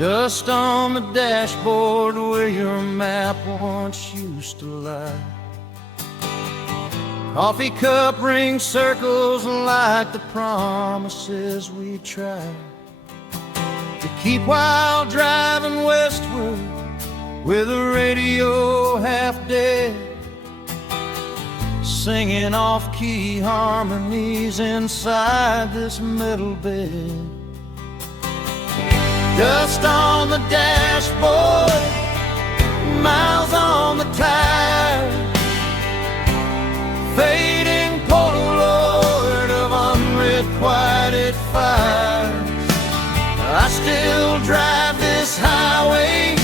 Dust on the dashboard where your map once used to lie. Coffee cup rings circles like the promises we tried to keep while driving westward with the radio half dead, singing off-key harmonies inside this metal bed. Dust on the dashboard, miles on the tire, fading Polaroid of unrequited fires. I still drive this highway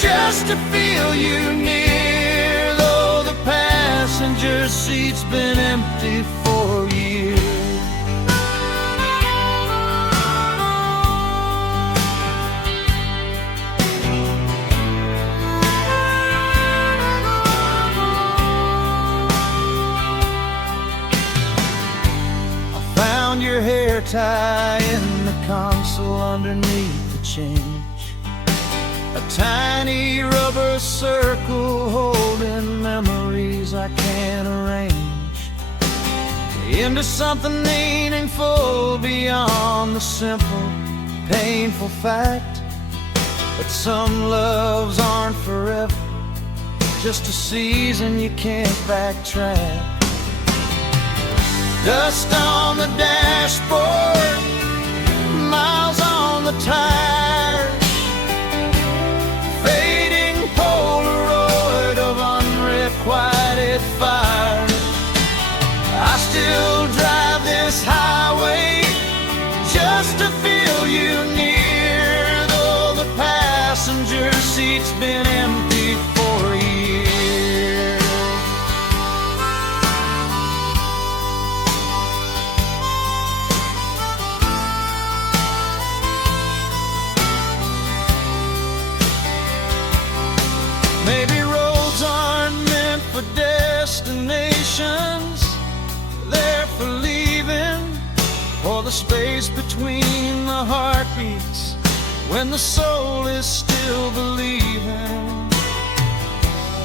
just to feel you near, though the passenger seat's been empty for years. Your hair tie in the console underneath the change, a tiny rubber circle holding memories I can't arrange into something meaningful beyond the simple, painful fact that some loves aren't forever, just a season you can't backtrack. Dust on the dashboard, miles on the tires, fading Polaroid of unrequited fires. I still drive this highway just to feel you near, though the passenger seat's been empty for years. Maybe roads aren't meant for destinations, they're for leaving, or the space between the heartbeats when the soul is still believing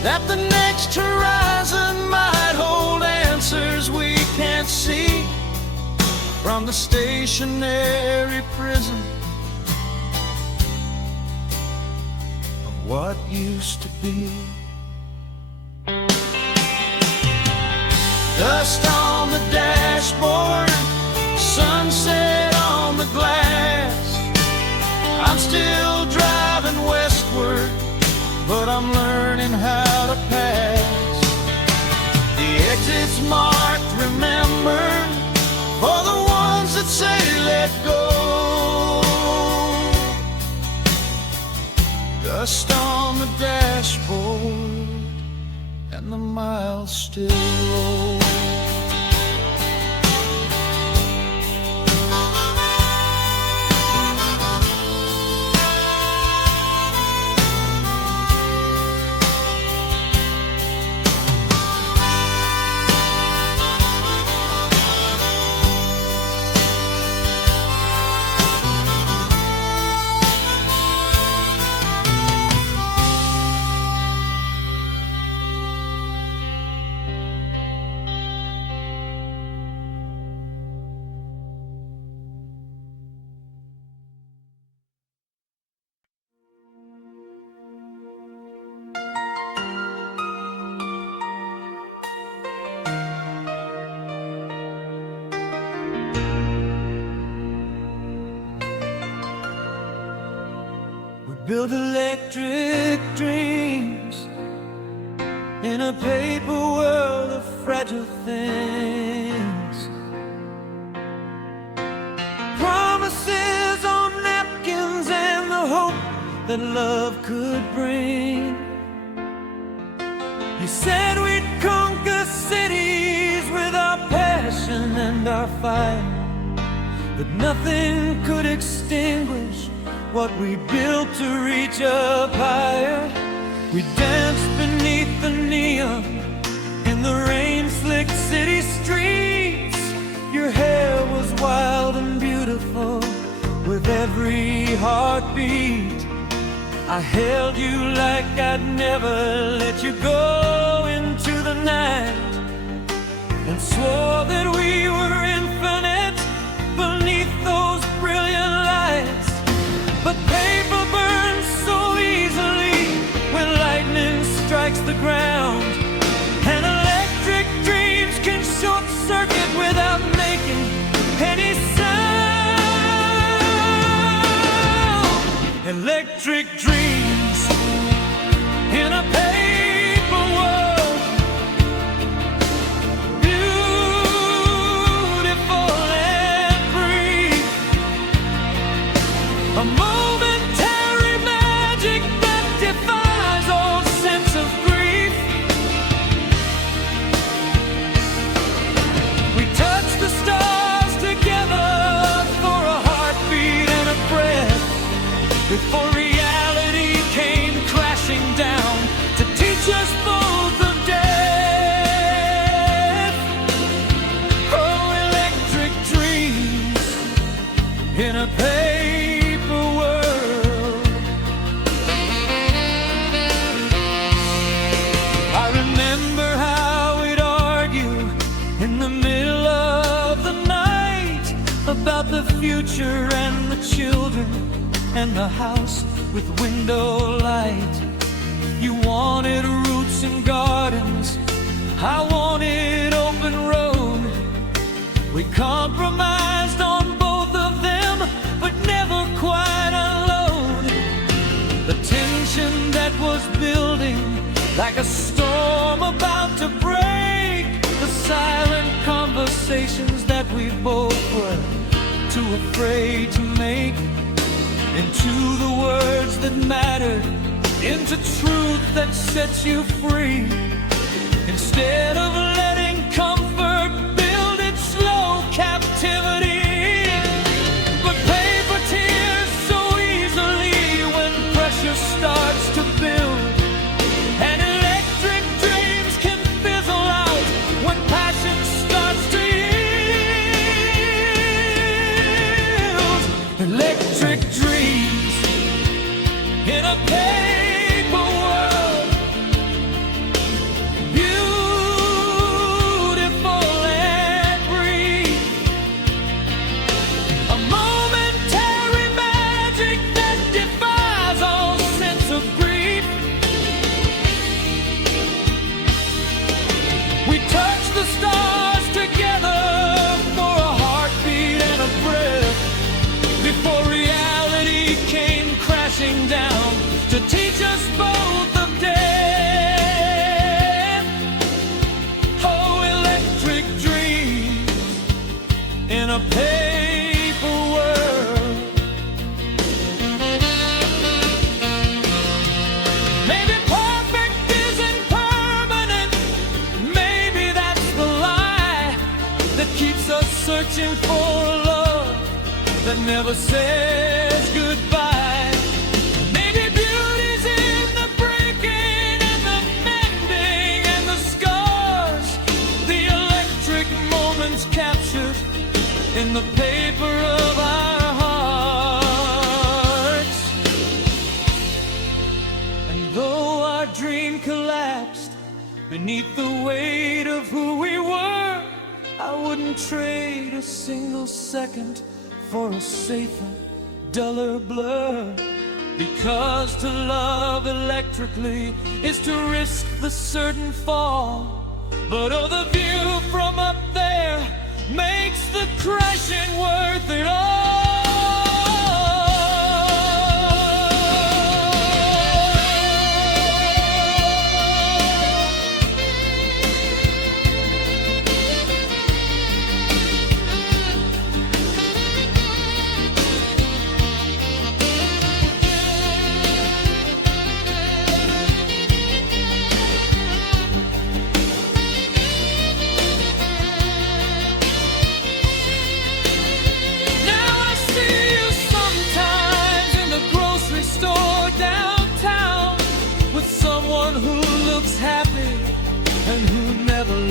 that the next horizon might hold answers we can't see from the stationary prison what used to be. Dust on the dashboard, sunset on the glass. I'm still driving westward, but I'm learning how to pass. The exit's marked, remember, for the ones that say let go. Dust on the dashboard, and the miles still roll. Build electric dreams in a paper world of fragile things. Promises on napkins and the hope that love could bring. You said we'd conquer cities with our passion and our fire, that nothing could extinguish what we built to reach up higher. We danced beneath the neon in the rain-slicked city streets. Your hair was wild and beautiful with every heartbeat. heartbeat. I held you like I'd never let you go into the night, and swore that we were infinite beneath those brilliant lights. But paper burns so easily when lightning strikes the ground, and electric dreams can short circuit without making any sound. Electric dreams in a paper world, beautiful and free. A momentary magic that defies all sense of grief. We touch the stars together for a heartbeat and a breath, before reality came crashing down to teach us both of death. Oh, electric dreams in a paper world. I remember how we'd argue in the middle of the night about the future and the children and the house with window light. You wanted roots and gardens, I wanted open road. We compromised on both of them, but never quite unload the tension that was building like a storm about to break. The silent conversations that we both were too afraid to make into the words that mattered, into truth that sets you free. Instead of letting comfort build its slow captivity. But paper tears so easily when pressure starts to build, and electric dreams can fizzle out when passion starts to yield. Electric dreams in a paper world, beautiful and free. A momentary magic that defies all sense of grief. We touch the stars together for a heartbeat and a breath, before reality came crashing down to teach us both of death. Oh, electric dreams in a paper world. Maybe perfect isn't permanent, maybe that's the lie that keeps us searching for a love that never says goodbye. Maybe beauty's in the breaking and the mending and the scars, the electric moments captured in the paper of our hearts. And though our dream collapsed beneath the weight of who we were, I wouldn't trade a single second for a safer, duller blur. Because to love electrically is to risk the certain fall. But oh, the view from up there makes the crashing worth it all.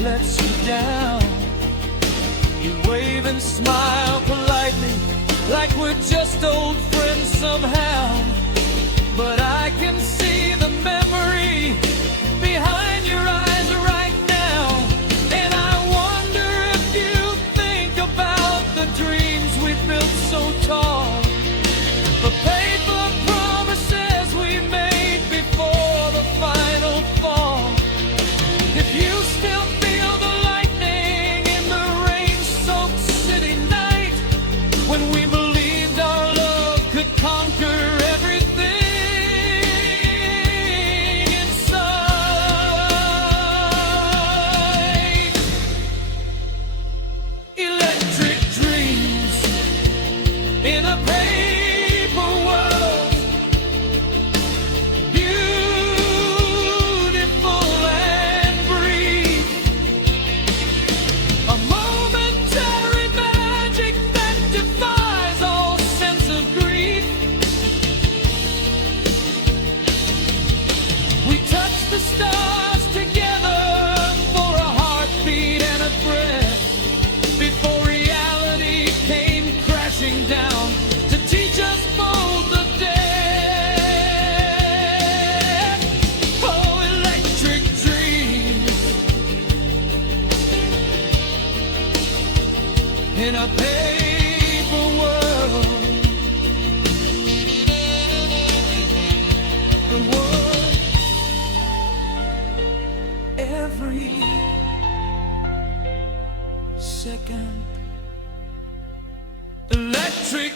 lets you down. You wave and smile politely like we're just old friends somehow. But I can see the memory behind your eyes right now. And I wonder if you think about the dreams we built so tall, the paper promises we made before the final fall. If you still feel the lightning in the rain-soaked city night, when we believed our love could conquer everything inside. Electric dreams in a paper world, beautiful and brief, a momentary magic that defies all sense of grief. We touched the stars together for a heartbeat and a breath, before reality came crashing down to teach us both the death. Oh, electric dreams in a paper world. The world every second. Electric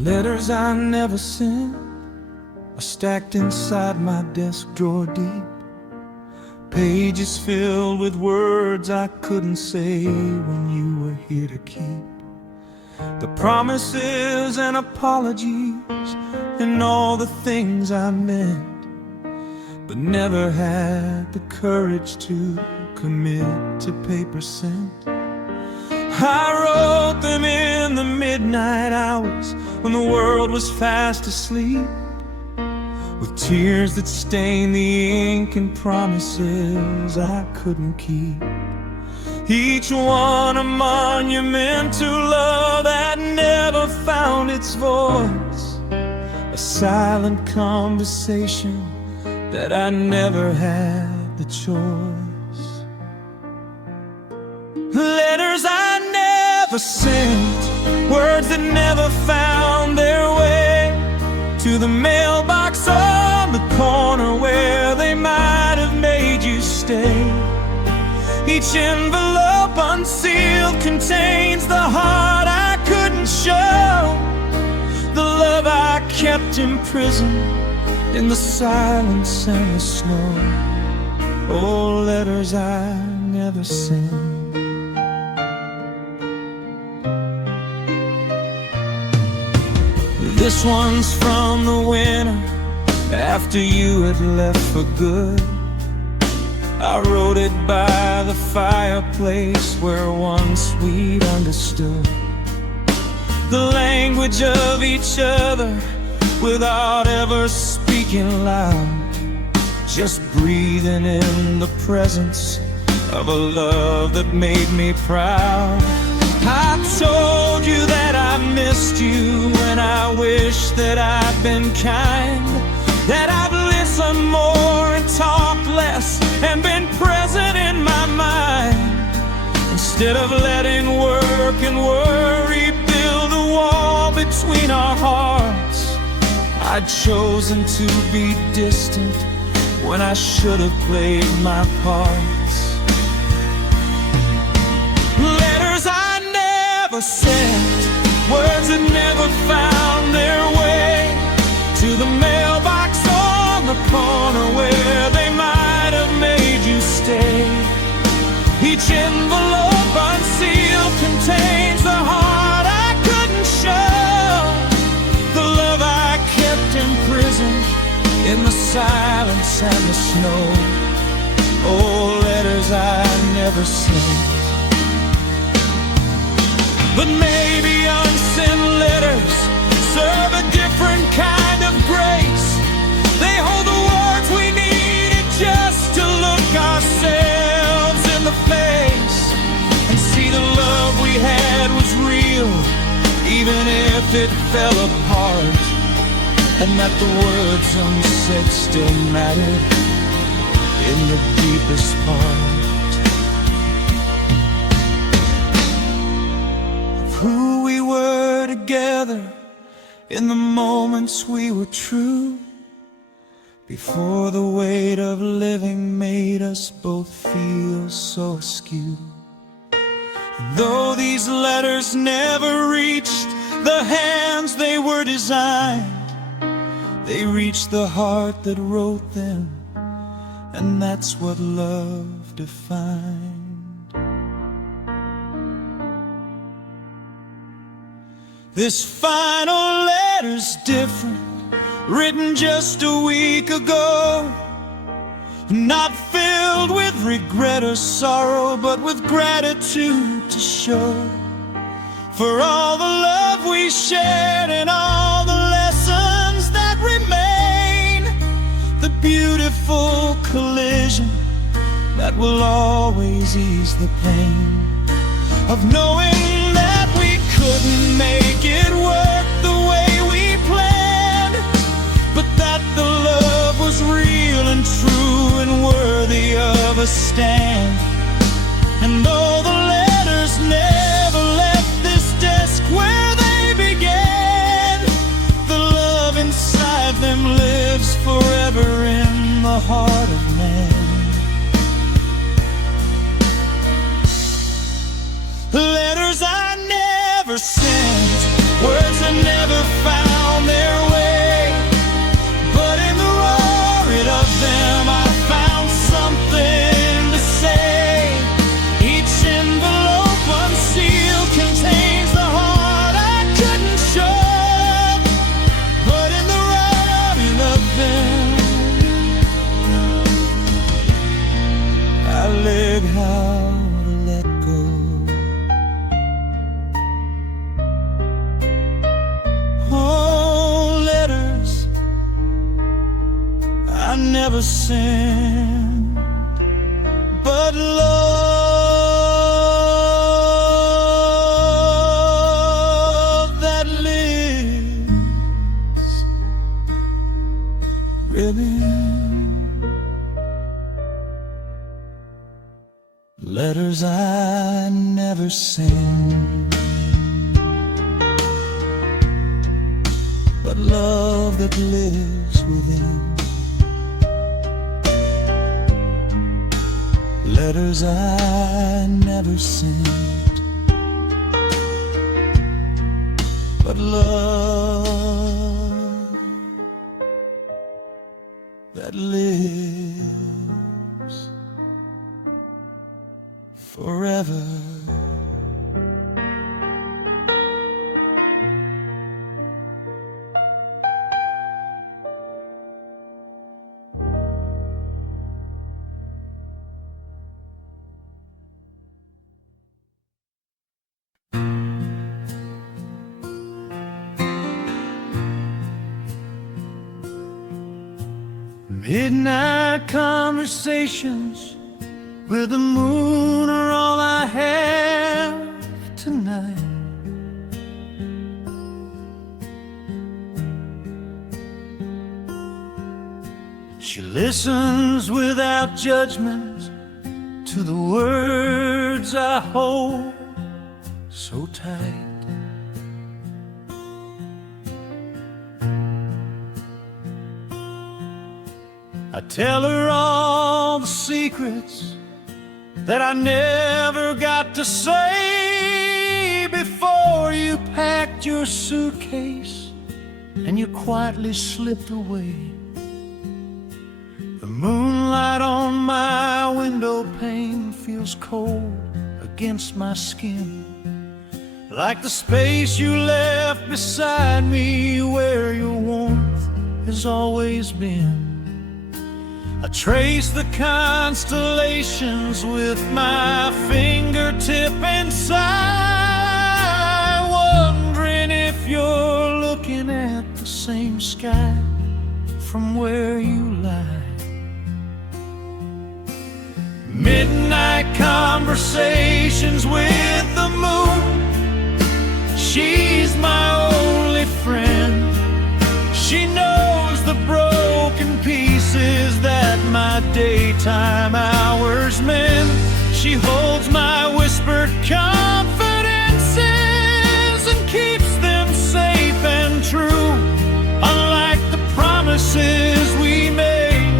letters I never sent are stacked inside my desk drawer deep. Pages filled with words I couldn't say when you were here to keep. The promises and apologies and all the things I meant, but never had the courage to commit to paper sent. I wrote them in the midnight hours when the world was fast asleep, with tears that stained the ink and promises I couldn't keep. Each one a monument to love that never found its voice, a silent conversation that I never had the choice. Letters I never sent, words that never found their way to the mailbox on the corner where they might have made you stay. Each envelope unsealed contains the heart I couldn't show, the love I kept imprisoned in the silence and the snow. Oh, letters I never sent. This one's from the winter after you had left for good. I wrote it by the fireplace where once we'd understood the language of each other without ever speaking loud, just breathing in the presence of a love that made me proud. I told you that I missed you, and I wish that I'd been kind, that I'd listened more and talked less and been present in my mind, instead of letting work and worry build a wall between our hearts. I'd chosen to be distant when I should have played my parts. Letters I never sent, words that never found their way to the mailbox on the corner where they might have made you stay. Each envelope unsealed contains the heart I couldn't in the silence and the snow. Oh, letters I never sent. But maybe unsent letters serve a different kind of grace. They hold the words we needed just to look ourselves in the face and see the love we had was real, even if it fell apart, and that the words unsaid still mattered in the deepest part of who we were together, in the moments we were true, before the weight of living made us both feel so askew. And though these letters never reached the hands they were designed, they reached the heart that wrote them, and that's what love defined. This final letter's different, written just a week ago, not filled with regret or sorrow, but with gratitude to show for all the love we shared and all the lessons that remain, the beautiful collision that will always ease the pain of knowing that we couldn't make it work the way we planned, but that the love was real and true and worthy of a stand. And though the letters never left this desk where they began, the love inside them lives forever in the heart of man. Letters I never sent, words that never found their way, but in the roaring of them I found something to say. Each envelope unsealed contains the heart I couldn't show, but in the roaring of them I learned how to let go. Oh, letters I never sent, but love that lives within. Letters I never sent, but love that lives within. Letters I never sent, but love that lives forever. Midnight conversations with the moon are all I have tonight. She listens without judgment to the words I hold so tight. I tell her all the secrets that I never got to say before you packed your suitcase and you quietly slipped away. The moonlight on my window pane feels cold against my skin, like the space you left beside me where your warmth has always been. I trace the constellations with my fingertip and sigh, wondering if you're looking at the same sky from where you lie. Midnight conversations with the moon. She's my only friend. She knows the broken pieces that my daytime hours mend. She holds my whispered confidences and keeps them safe and true, unlike the promises we made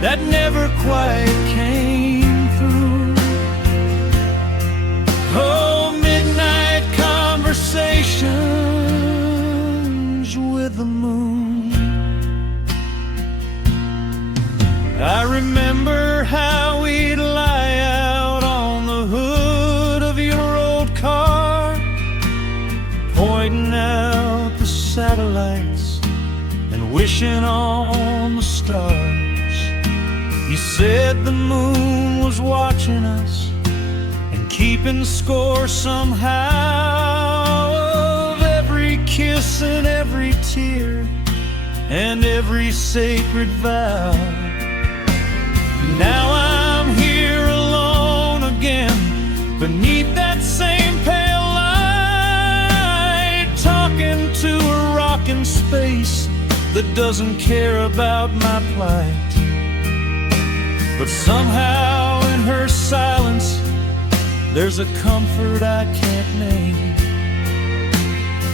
that never quite came through. Oh, midnight conversations with the moon. I remember how we'd lie out on the hood of your old car, pointing out the satellites and wishing on the stars. You said the moon was watching us and keeping score somehow of every kiss and every tear and every sacred vow. Now I'm here alone again beneath that same pale light, talking to a rock in space that doesn't care about my plight. But somehow in her silence there's a comfort I can't name,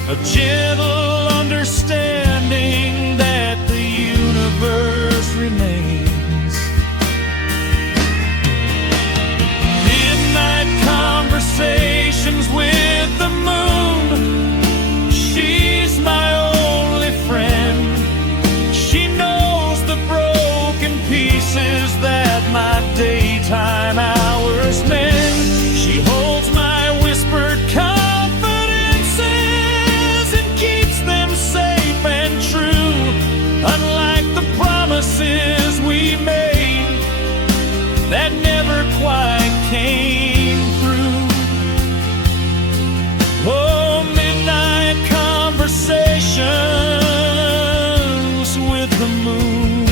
a gentle understanding that the universe remains. Midnight conversations with the moon. She's my only friend. She knows the broken pieces that my daytime hours mend. She holds my whispered confidences and keeps them safe and true, unlike the promises we made that never quite came through. Oh, midnight conversations with the moon.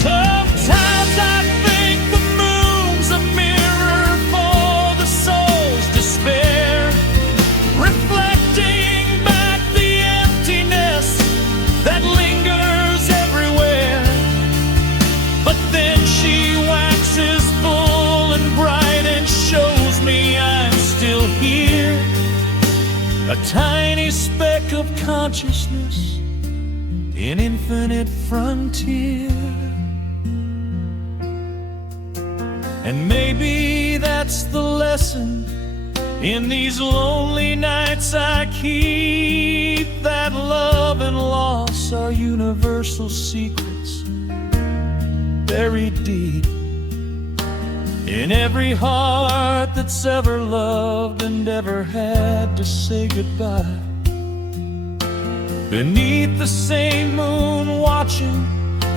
Sometimes I think the moon's a mirror for the soul's despair, reflecting back the emptiness that lingers everywhere. But then she waxes full and bright and shows me I'm still here, a tiny speck of consciousness, an infinite frontier. And maybe that's the lesson in these lonely nights I keep, that love and loss are universal secrets buried deep in every heart that's ever loved and ever had to say goodbye. Beneath the same moon, watching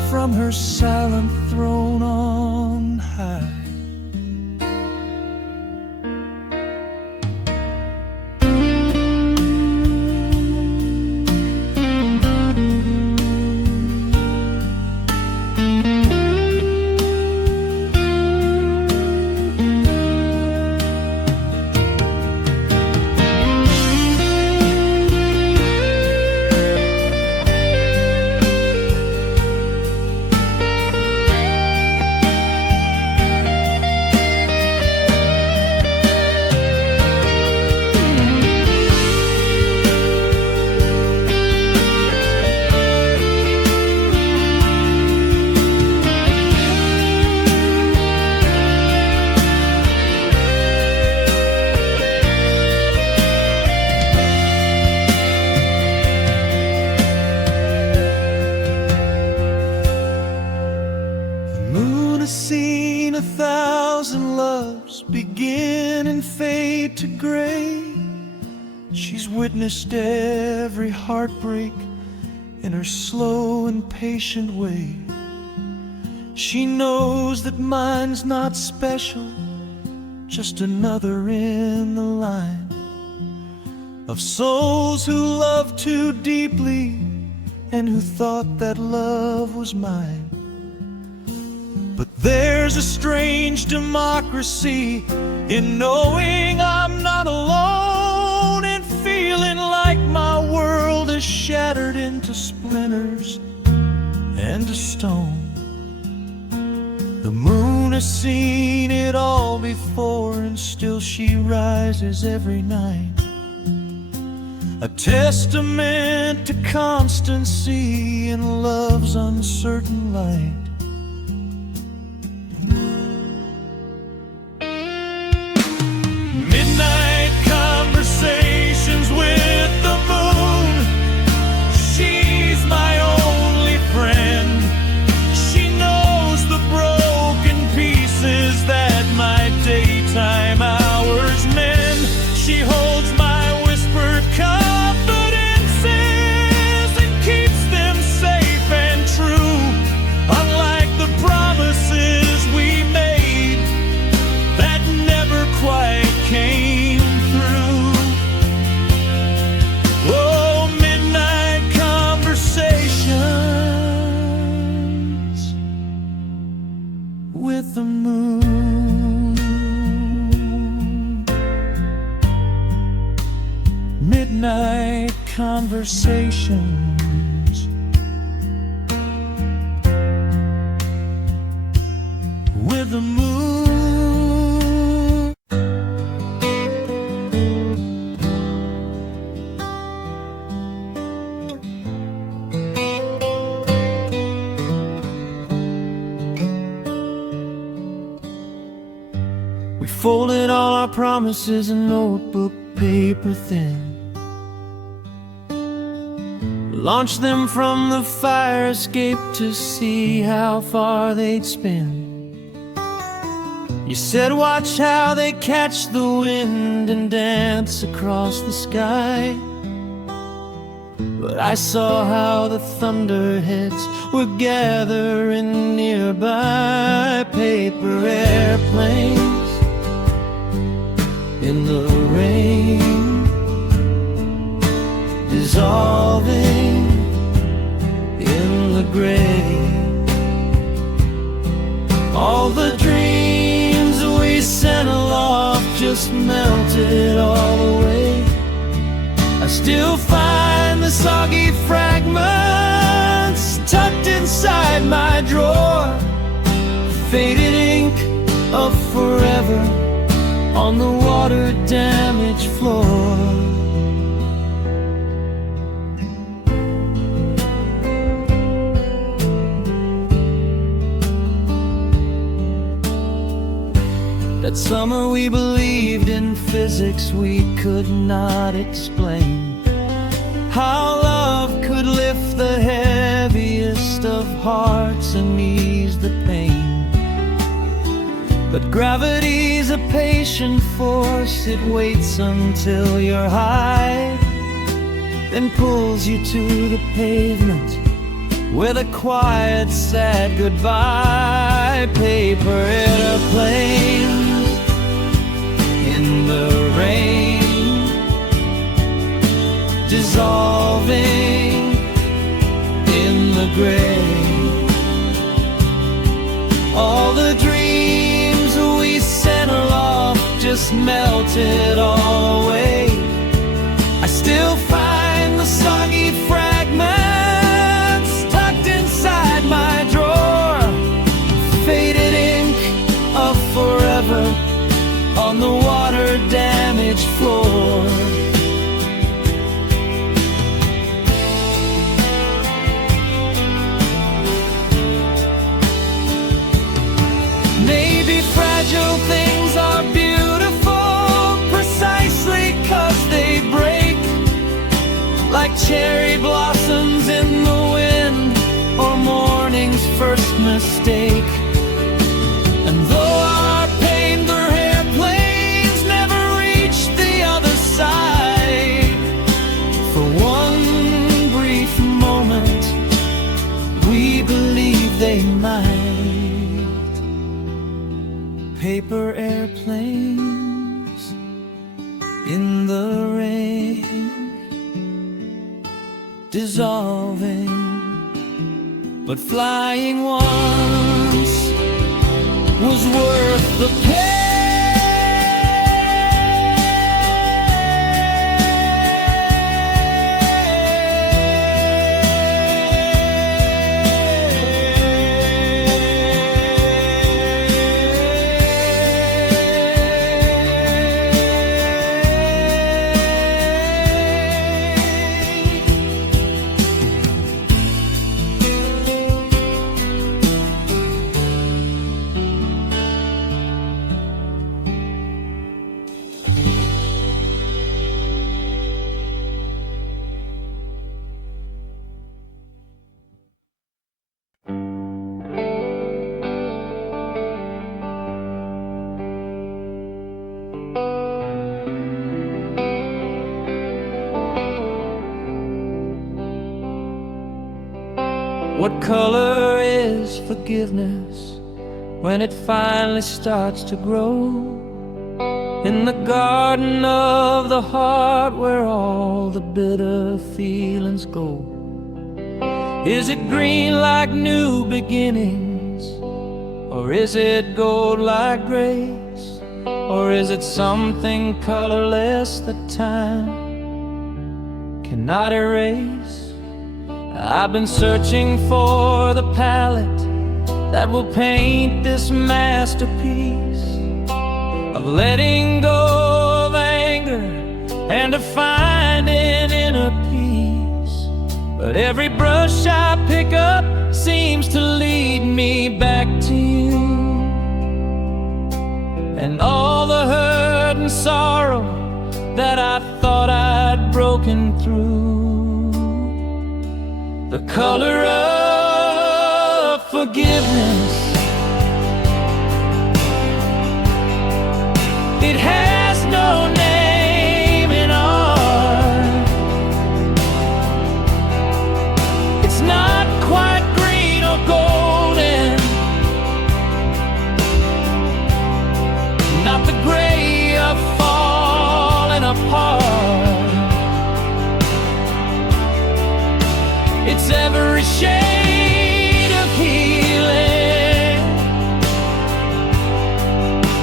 from her silent throne on high. Seen 1,000 loves begin and fade to gray. She's witnessed every heartbreak in her slow and patient way. She knows that mine's not special, just another in the line of souls who loved too deeply and who thought that love was mine. But there's a strange democracy in knowing I'm not alone, and feeling like my world is shattered into splinters and to stone. The moon has seen it all before, and still she rises every night, a testament to constancy in love's uncertain light. Midnight conversations with the moon. She's my only friend. She knows the broken pieces that my daytime hours mend. She holds my whispered confidences and keeps them safe and true, unlike the promises we made that never quite came through. Oh, midnight conversations with the moon. Midnight conversations with the moon. We folded all our promises in notebook paper thin, launched them from the fire escape to see how far they'd spin. You said watch how they catch the wind and dance across the sky, but I saw how the thunderheads were gathering nearby. Paper airplanes in the rain, dissolving in the gray. All the dreams we sent aloft just melted all away. I still find the soggy fragments tucked inside my drawer, faded ink of forever on the water-damaged floor. That summer we believed in physics we could not explain, how love could lift the heaviest of hearts and ease the pain. But gravity's a patient force, it waits until you're high, then pulls you to the pavement with a quiet, sad goodbye. Paper airplanes in the rain, dissolving in the gray. All the dreams we sent aloft just melted all away. I still find the soggy fragments tucked inside my drawer, faded ink of forever on the water-damaged floor. Maybe fragile things are beautiful precisely 'cause they break, like cherry blossoms in the wind or morning's first mistake. And though our paper airplanes never reached the other side, for one brief moment dissolving, but flying once was worth the pain. What color is forgiveness when it finally starts to grow in the garden of the heart where all the bitter feelings go? Is it green like new beginnings, or is it gold like grace, or is it something colorless that time cannot erase? I've been searching for the palette that will paint this masterpiece of letting go of anger and of finding inner peace. But every brush I pick up seems to lead me back to you, and all the hurt and sorrow that I thought I'd broken through. The color of forgiveness, it has no name in art. It's not quite green or golden, not the gray of falling apart. It's every shade of healing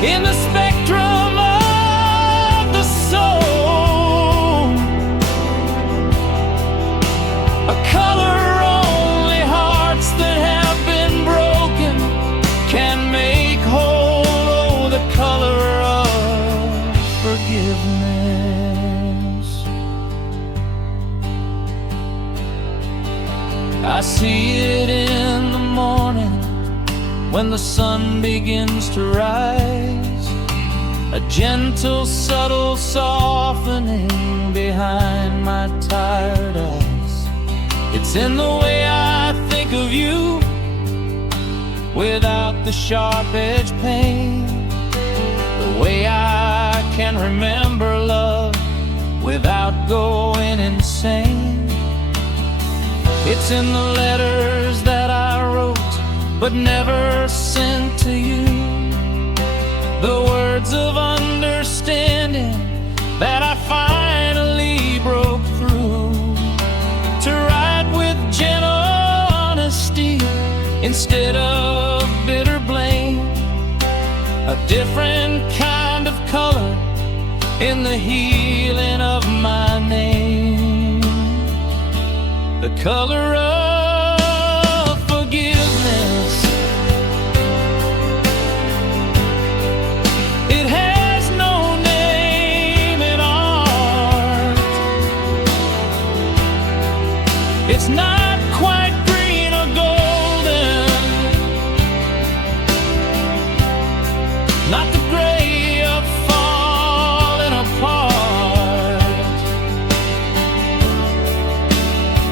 in the spectrum of the soul, a color only hearts that have been broken can make whole. Oh, the color of forgiveness. I see it in the morning when the sun begins to rise, a gentle, subtle softening behind my tired eyes. It's in the way I think of you without the sharp-edged pain, the way I can remember love without going insane. It's in the letters that I wrote but never sent to you, the words of understanding that I finally broke through, to write with gentle honesty instead of bitter blame, a different kind of color in the healing of my name. The color of forgiveness, it has no name in art. It's not quite green or golden, not the gray of falling apart.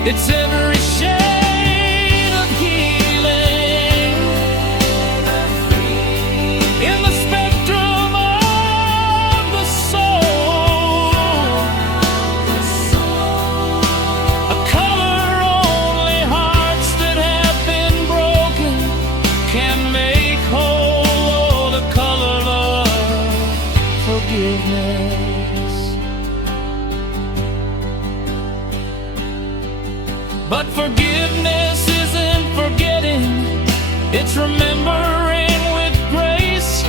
It's every shade of healing in the spectrum of the soul, a color only hearts that have been broken can make whole. Oh, the color of forgiveness. But forgiveness isn't forgetting, it's remembering with grace.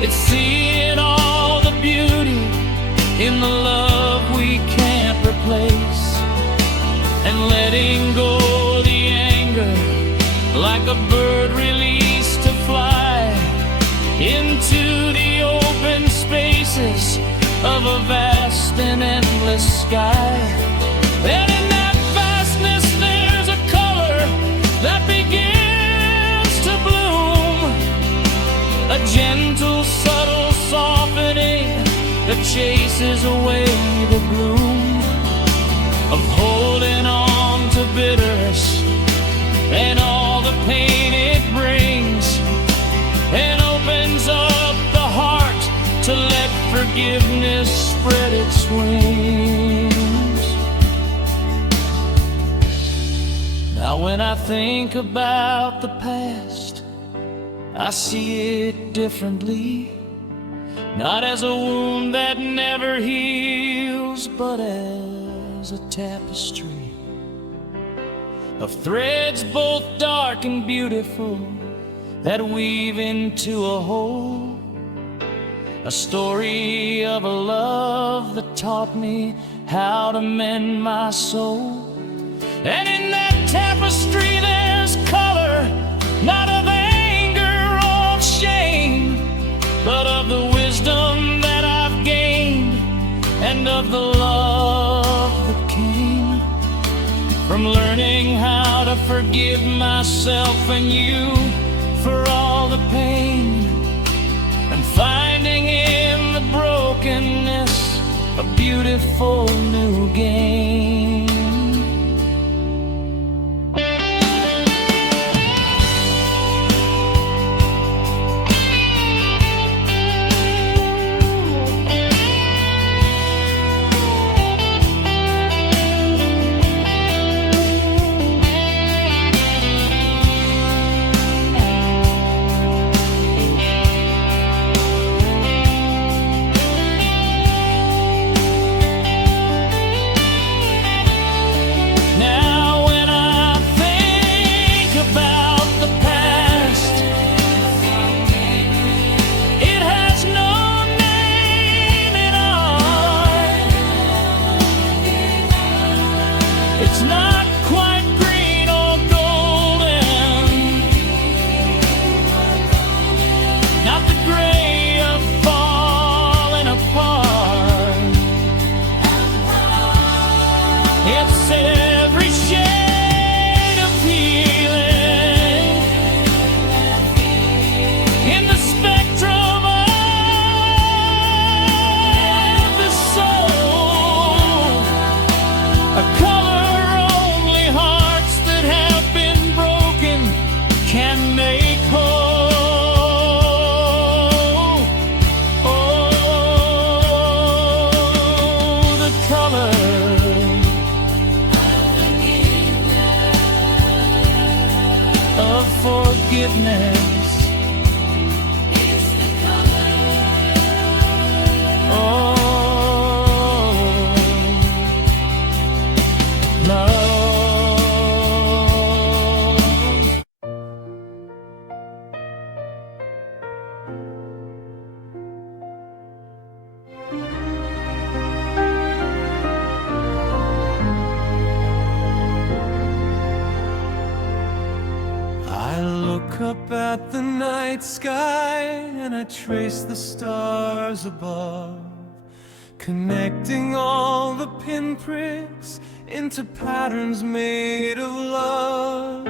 It's seeing all the beauty in the love we can't replace, and letting go the anger like a bird released to fly into the open spaces of a vast and endless sky. And in that vastness there's a color that begins to bloom, a gentle, subtle softening that chases away the gloom of holding on to bitterness and all the pain it brings, and opens up the heart to let forgiveness spread its wings. Now when I think about the past, I see it differently, not as a wound that never heals, but as a tapestry of threads both dark and beautiful that weave into a whole, a story of a love that taught me how to mend my soul. And in that tapestry there's color, not of anger or shame, but of the wisdom that I've gained, and of the love that came from learning how to forgive myself and you for all the pain, and finding in the brokenness a beautiful new game. It's not quite green or golden, not the gray of falling apart. It's every shade of healing in the spectrum of the soul, a color can make whole. Oh, the color of forgiveness. It's the color. Oh, love. Look up at the night sky and I trace the stars above, connecting all the pinpricks into patterns made of love.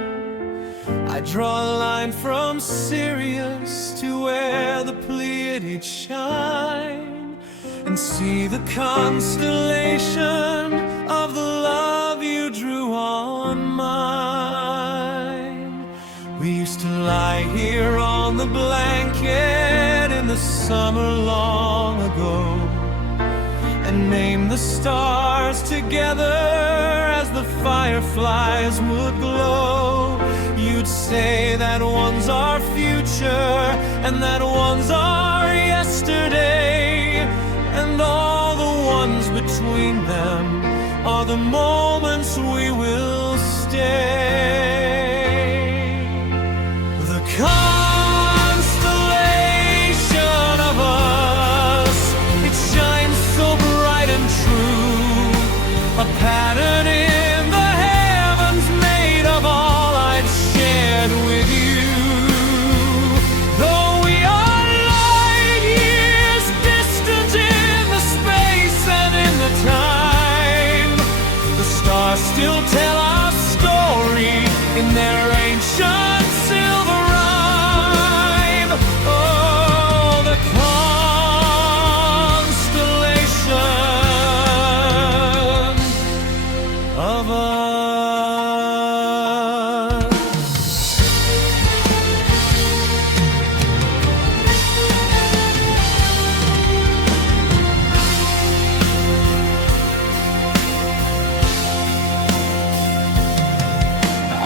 I draw a line from Sirius to where the Pleiades shine, and see the constellation of the love you drew on mine. We used to lie here on the blanket in the summer long ago, and name the stars together as the fireflies would glow. You'd say that one's our future and that one's our yesterday, and all the ones between them are the moments we will of us.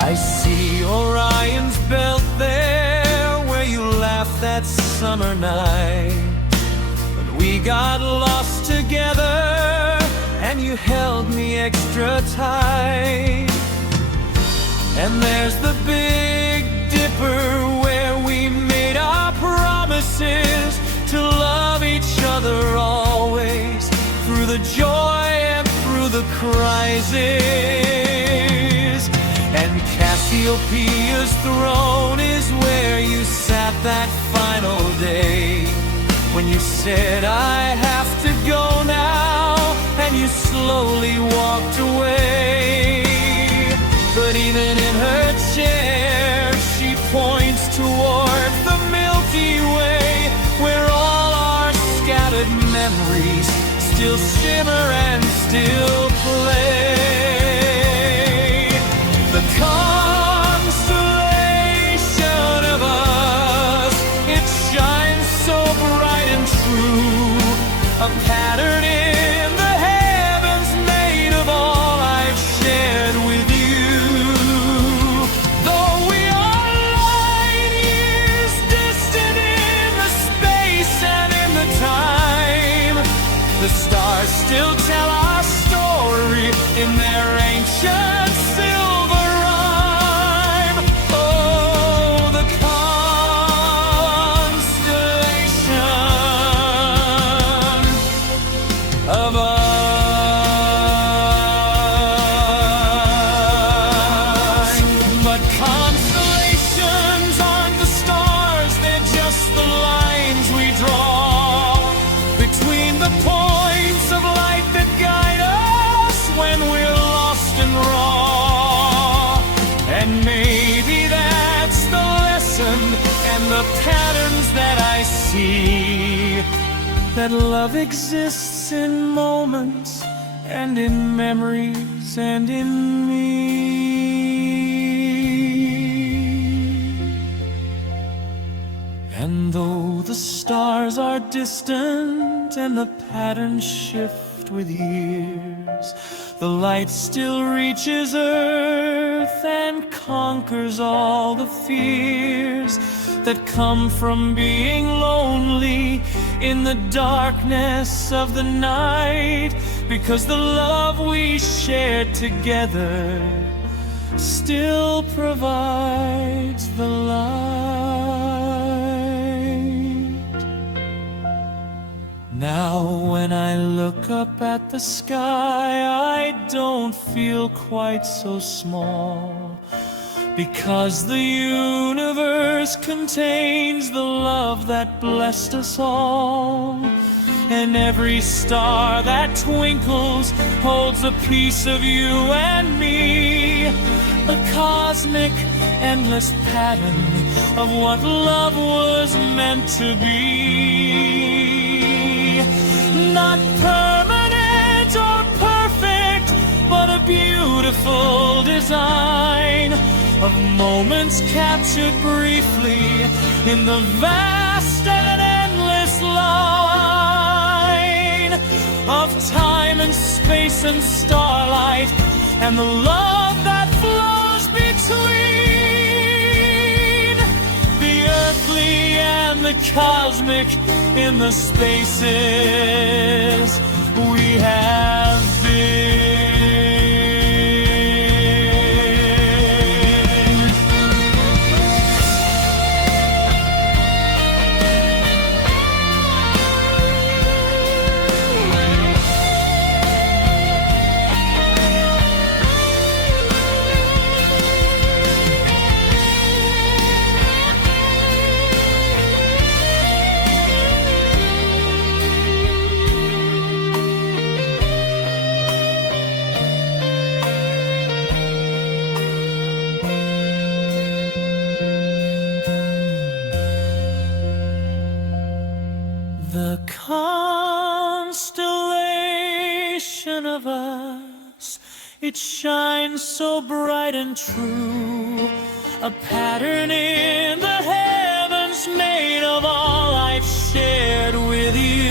I see Orion's belt there, where you laughed that summer night when we got lost together and you held me extra tight. And there's the Big Dipper, where we made our promises to love each other always, through the joy and through the crisis. And Cassiopeia's throne is where you sat that final day, when you said, I have to go now, and you slowly walked away. But even in her chair, she points toward the Milky Way, where all our scattered memories still shimmer and still play. The constellation of us, it shines so bright and true, a pattern in the heavens made of all I've shared with you. Though we are light years distant in the space and in the time, the stars still tell our story in their ancient silver rhyme. Oh, the constellation of us. But constellations aren't the stars, they're just the lines we draw between the points of light that guide us when we're lost and raw. And maybe that's the lesson and the patterns that I see, that love exists in moments and in memories and in me. And though the stars are distant and the patterns shift with years, the light still reaches earth and conquers all the fears that come from being lonely in the darkness of the night, because the love we shared together still provides the light. Now when I look up at the sky, I don't feel quite so small, because the universe contains the love that blessed us all. And every star that twinkles holds a piece of you and me, a cosmic, endless pattern of what love was meant to be. Not permanent or perfect, but a beautiful design of moments captured briefly in the vast and endless line of time and space and starlight, and the love that flows between the earthly and the cosmic in the spaces we have been. It shines so bright and true, a pattern in the heavens made of all I've shared with you.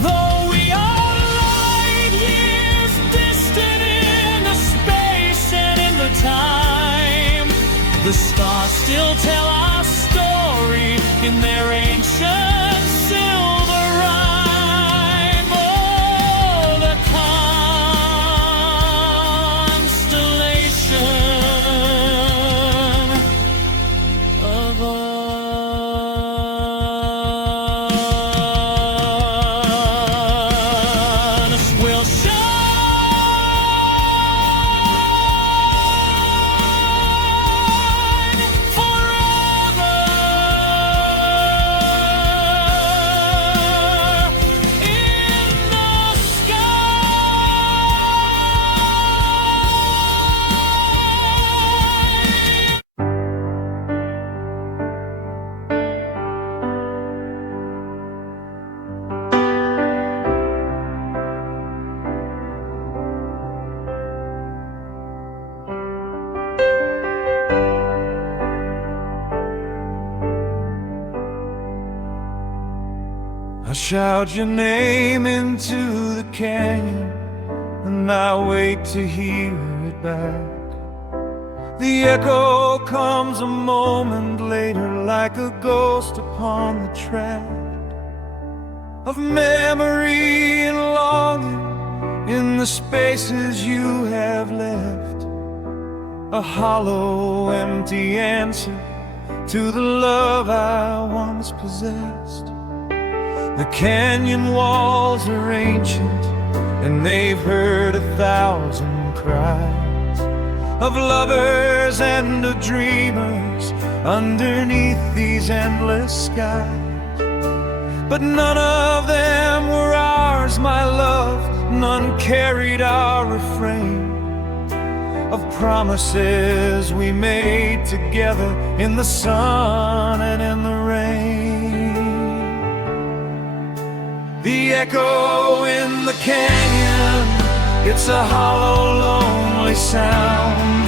Though we are light years distant in the space and in the time, the stars still tell our story in their ancient silver rhyme. Oh, the constellation of us will shine forever in the sky. I shout your name into the canyon, and I wait to hear it back. The echo comes a moment later, like a ghost upon the track of memory and longing in the spaces you have left. A hollow, empty answer to the love I once possessed. The canyon walls are ancient, and they've heard 1,000 cries of lovers and of dreamers underneath these endless skies. But none of them were ours, my love, none carried our refrain of promises we made together in the sun and in the rain. The echo in the canyon, it's a hollow, lonely sound,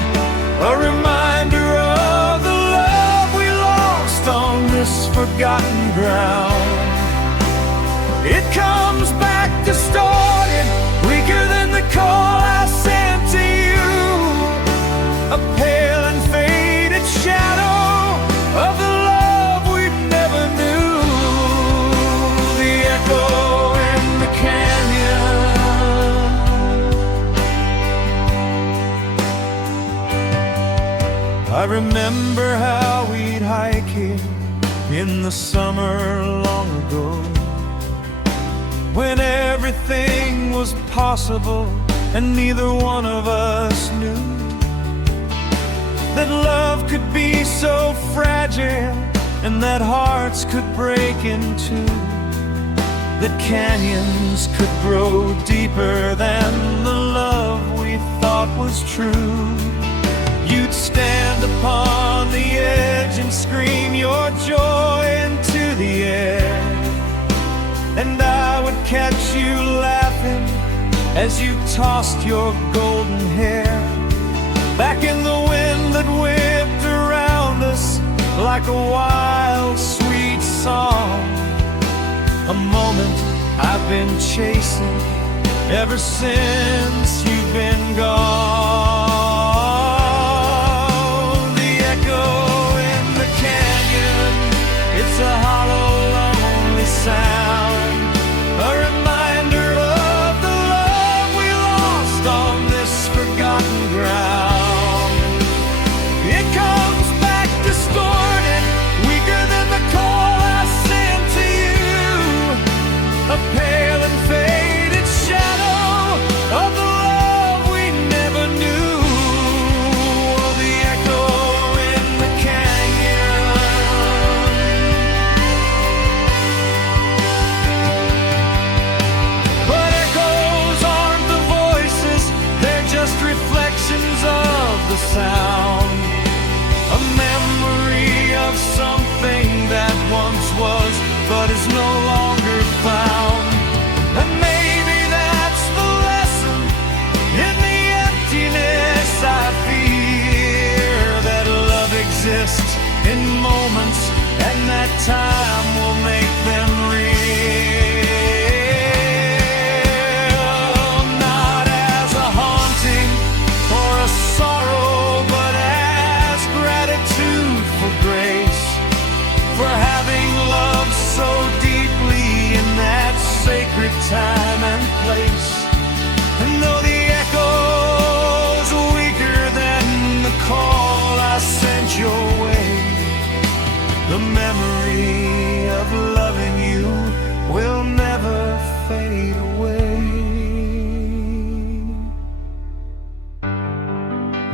a reminder of the love we lost on this forgotten ground. It comes back distorted, weaker than the call I sent to you, a pale and faded shadow of the love we never knew. The echo in the canyon, I remember how we'd hike here in the summer long ago, when everything was possible and neither one of us knew that love could be so fragile and that hearts could break in two, that canyons could grow deeper than the love we thought was true. You'd stand upon the edge and scream your joy into the air, and I would catch you laughing as you tossed your golden hair back in the wind that whipped around us like a wild, sweet song. A moment I've been chasing ever since you've been gone. The echo in the canyon, it's a hollow, lonely sound, a reminder of the love we lost on this forgotten ground. It comes back distorted, weaker than the call I sent to you, a pale and faded shadow of the love we never knew. The echo in the canyon. But echoes aren't the voices, they're just reflections of the sound, a memory of something that once was but is no longer found. And maybe that's the lesson in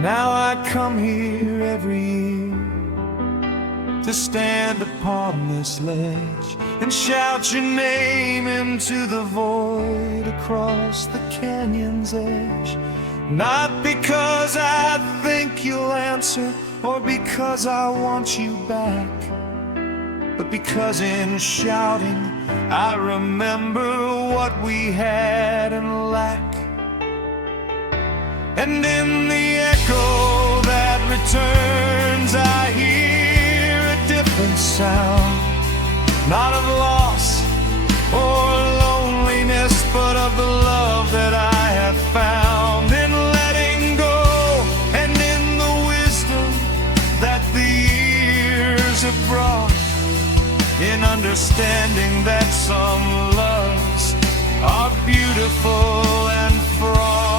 Now I come here every year to stand upon this ledge and shout your name into the void across the canyon's edge. Not because I think you'll answer or because I want you back, but because in shouting I remember what we had and lack. And in the echo that returns I hear a different sound, not of loss or loneliness, but of the love that I have found in letting go, and in the wisdom that the years have brought, in understanding that some loves are beautiful and fraught.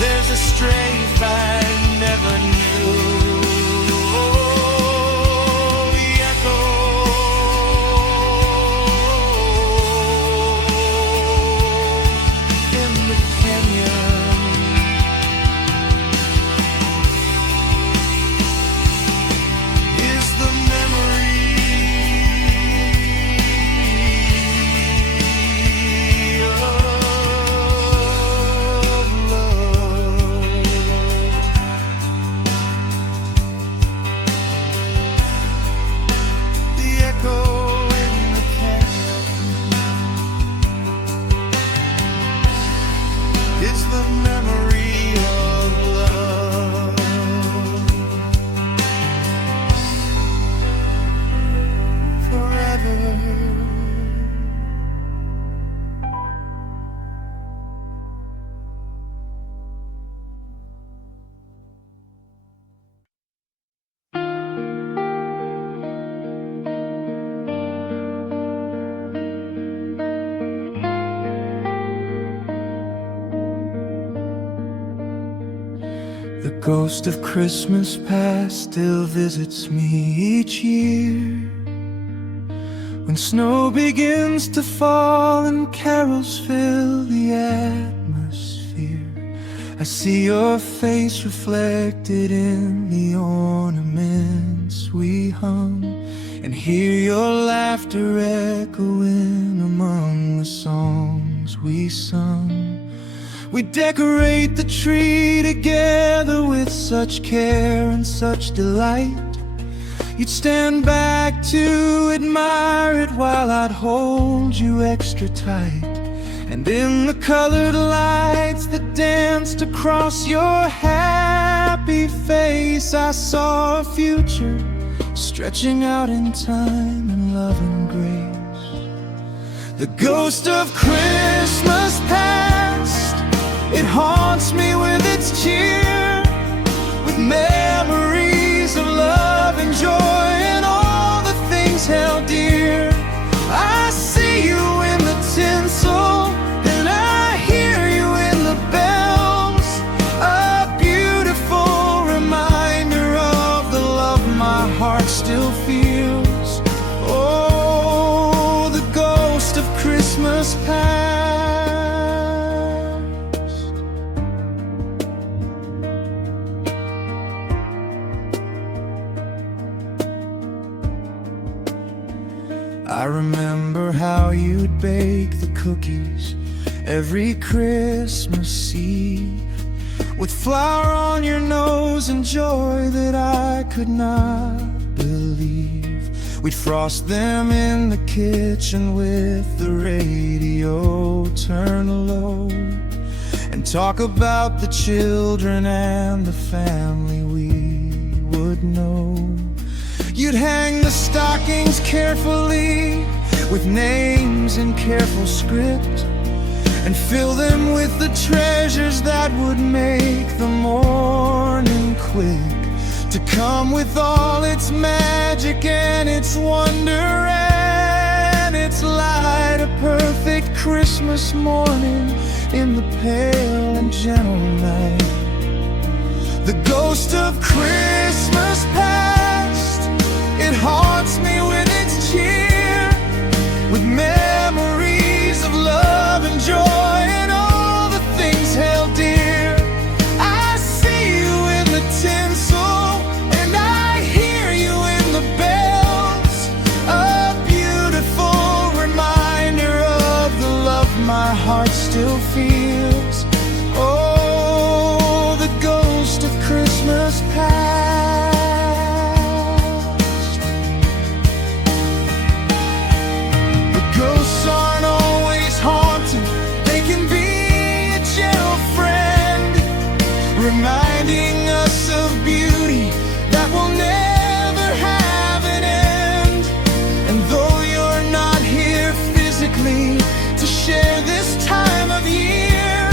There's a strength I never knew. Oh, the echo in the canyon is the memory of The ghost of Christmas past still visits me each year, when snow begins to fall and carols fill the atmosphere. I see your face reflected in the ornaments we hung, and hear your laughter echoing among the songs we sung. We decorate the tree together with such care and such delight. You'd stand back to admire it while I'd hold you extra tight. And in the colored lights that danced across your happy face, I saw a future stretching out in time and love and grace. The ghost of Christmas past, it haunts me with its cheer, with memories of love and joy and all the things held dear. I see you in the tinsel, and I hear you in the bells, a beautiful reminder of the love my heart still feels. Oh, the ghost of Christmas past. I remember how you'd bake the cookies every Christmas Eve, with flour on your nose and joy that I could not believe. We'd frost them in the kitchen with the radio turned low, and talk about the children and the family we would know. You'd hang the stockings carefully with names in careful script, and fill them with the treasures that would make the morning quick to come, with all its magic and its wonder and its light. A perfect Christmas morning in the pale and gentle night. The ghost of Christmas past, it haunts me with its cheer, with memories of love and joy and all the things held dear. I see you in the tinsel, and I hear you in the bells, a beautiful reminder of the love my heart still feels. Oh, the ghost of Christmas past. The ghosts aren't always haunting, they can be a gentle friend, reminding us of beauty that will never have an end. And though you're not here physically to share this time of year,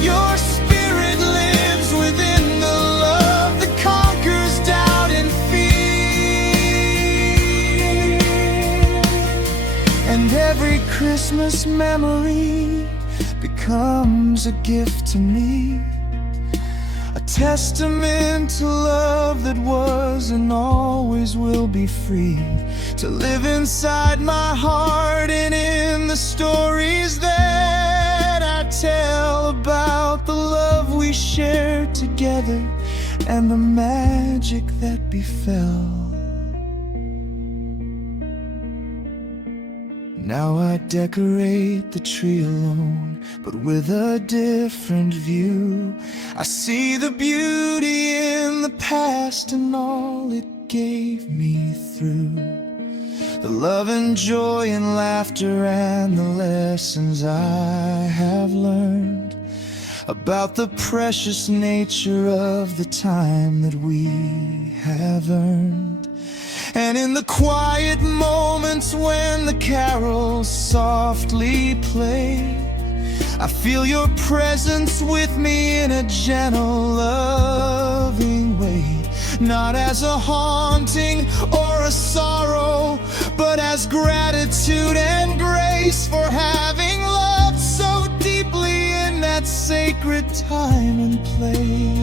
your spirit lives within the love that conquers doubt and fear. And every Christmas memory becomes a gift to me, a testament to love that was and always will be free, to live inside my heart and in the stories that I tell about the love we shared together and the magic that befell. Now I decorate the tree alone, but with a different view. I see the beauty in the past and all it gave me through, the love and joy and laughter and the lessons I have learned about the precious nature of the time that we have earned. And in the quiet moments when the carols softly play, I feel your presence with me in a gentle, loving way, not as a haunting or a sorrow, but as gratitude and grace for having loved so deeply in that sacred time and place.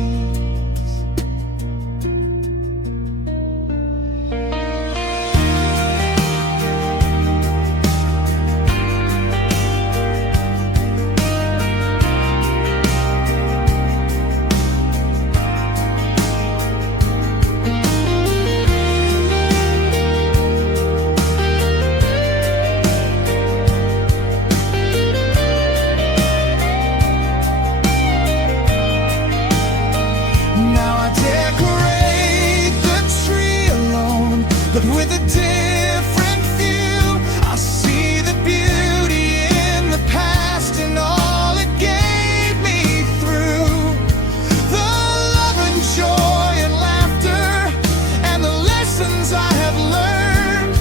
But with a different view, I see the beauty in the past and all it gave me through, the love and joy and laughter and the lessons I have learned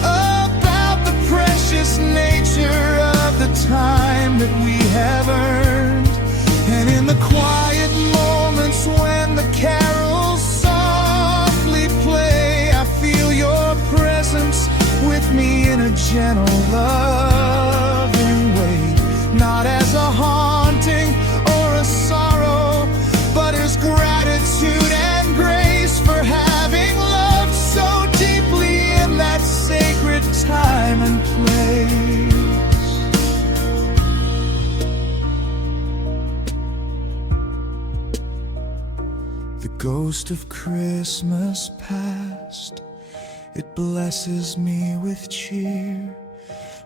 about the precious nature of the time that we have earned. And in the quiet moments when the carols softly play, I feel your presence with me in a gentle, loving way, not as a haunting or a sorrow, but as gratitude and grace for having loved so deeply in that sacred time and place. The ghost of Christmas past, it blesses me with cheer,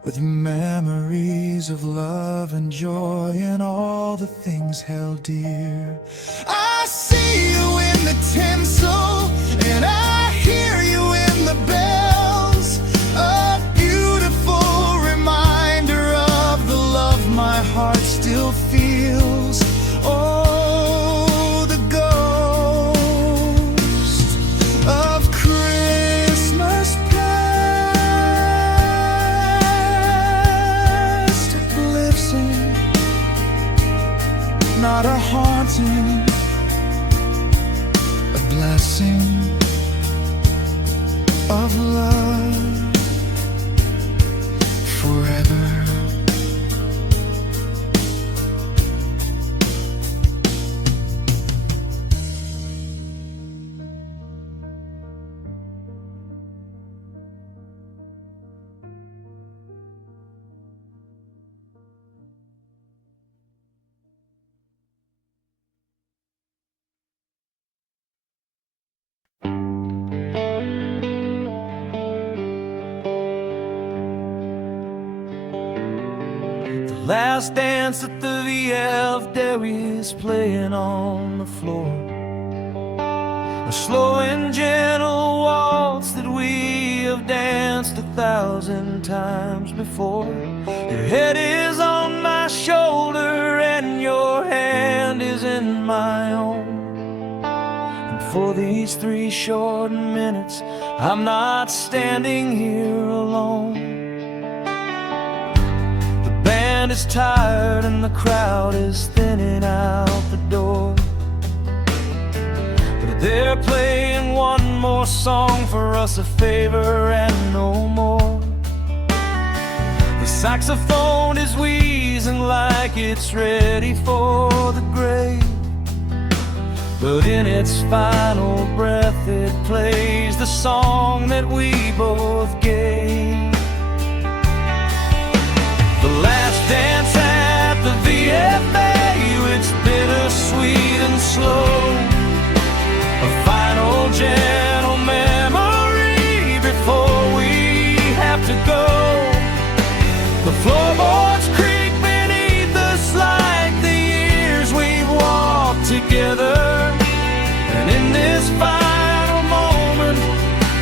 with memories of love and joy and all the things held dear. I see you in the tinsel and I hear you in the bells, mountain, a blessing of love forever. Last dance at the VF Dairy's playing on the floor, a slow and gentle waltz that we have danced 1,000 times before. Your head is on my shoulder and your hand is in my own, and for these 3 short minutes I'm not standing here alone. The band is tired and the crowd is thinning out the door, but they're playing one more song for us, a favor and no more. The saxophone is wheezing like it's ready for the grave, but in its final breath it plays the song that we both gave. The last dance at the VFA, it's bittersweet and slow, a final gentle memory before we have to go. The floorboards creak beneath us like the years we've walked together, and in this final moment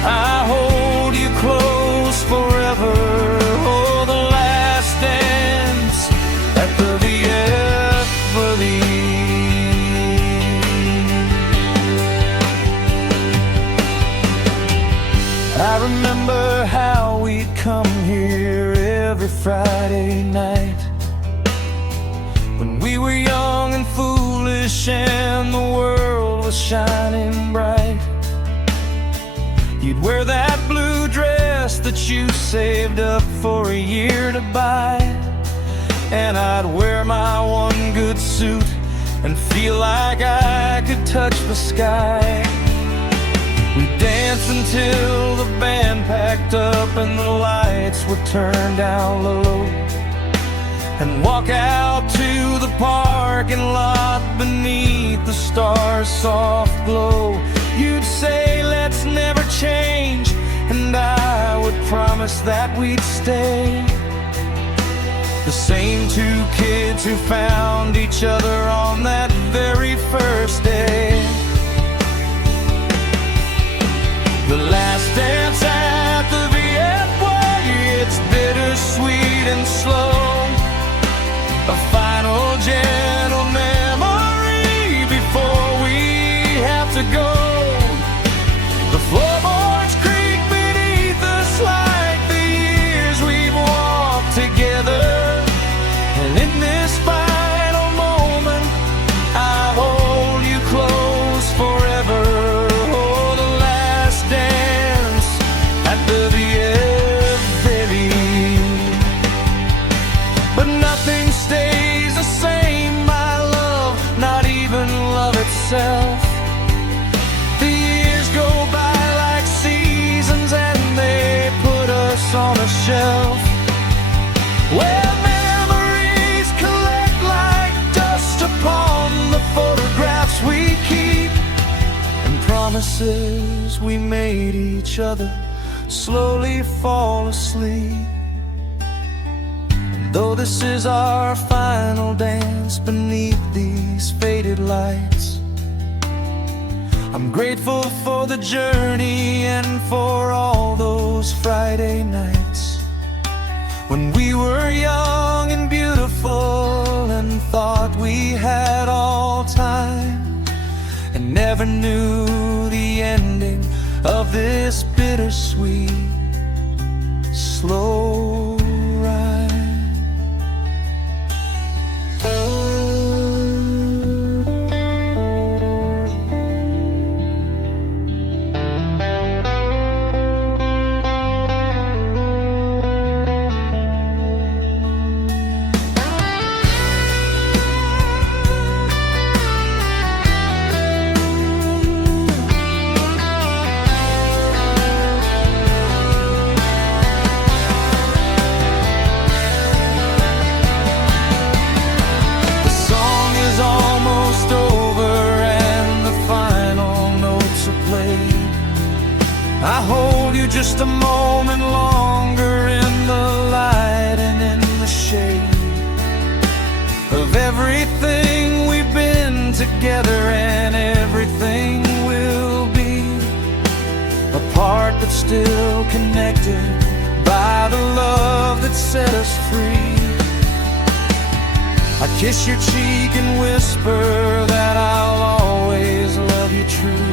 I hold you close forever. Oh, the last dance at the VF I remember how we'd come here every Friday night when we were young and foolish and the world was shining bright. You'd wear that blue dress that you saved up for a year to buy, and I'd wear my one good suit and feel like I could touch the sky. We'd dance until the band packed up and the lights were turned down low, and walk out to the parking lot beneath the stars' soft glow. You'd say, let's never change, and I would promise that we'd stay the same 2 kids who found each other on that very first day. The last dance at the VFW, it's bittersweet and slow, a final gentle memory before we have to go. The floorboards creak beneath us like the years we've walked together, and in this final moment I hold you close forever. Oh, the last dance at the VF, baby. But nothing stays the same, my love, not even love itself. The years go by like seasons and they put us on a shelf where memories collect like dust upon the photographs we keep, and promises we made each other slowly fall asleep. And though this is our final dance beneath these faded lights, I'm grateful for the journey and for all those Friday nights when we were young and beautiful and thought we had all time, and never knew the ending of this bittersweet, slow ride. just a moment longer in the light and in the shade of everything we've been together and everything we'll be, apart but still connected by the love that set us free. I kiss your cheek and whisper that I'll always love you true,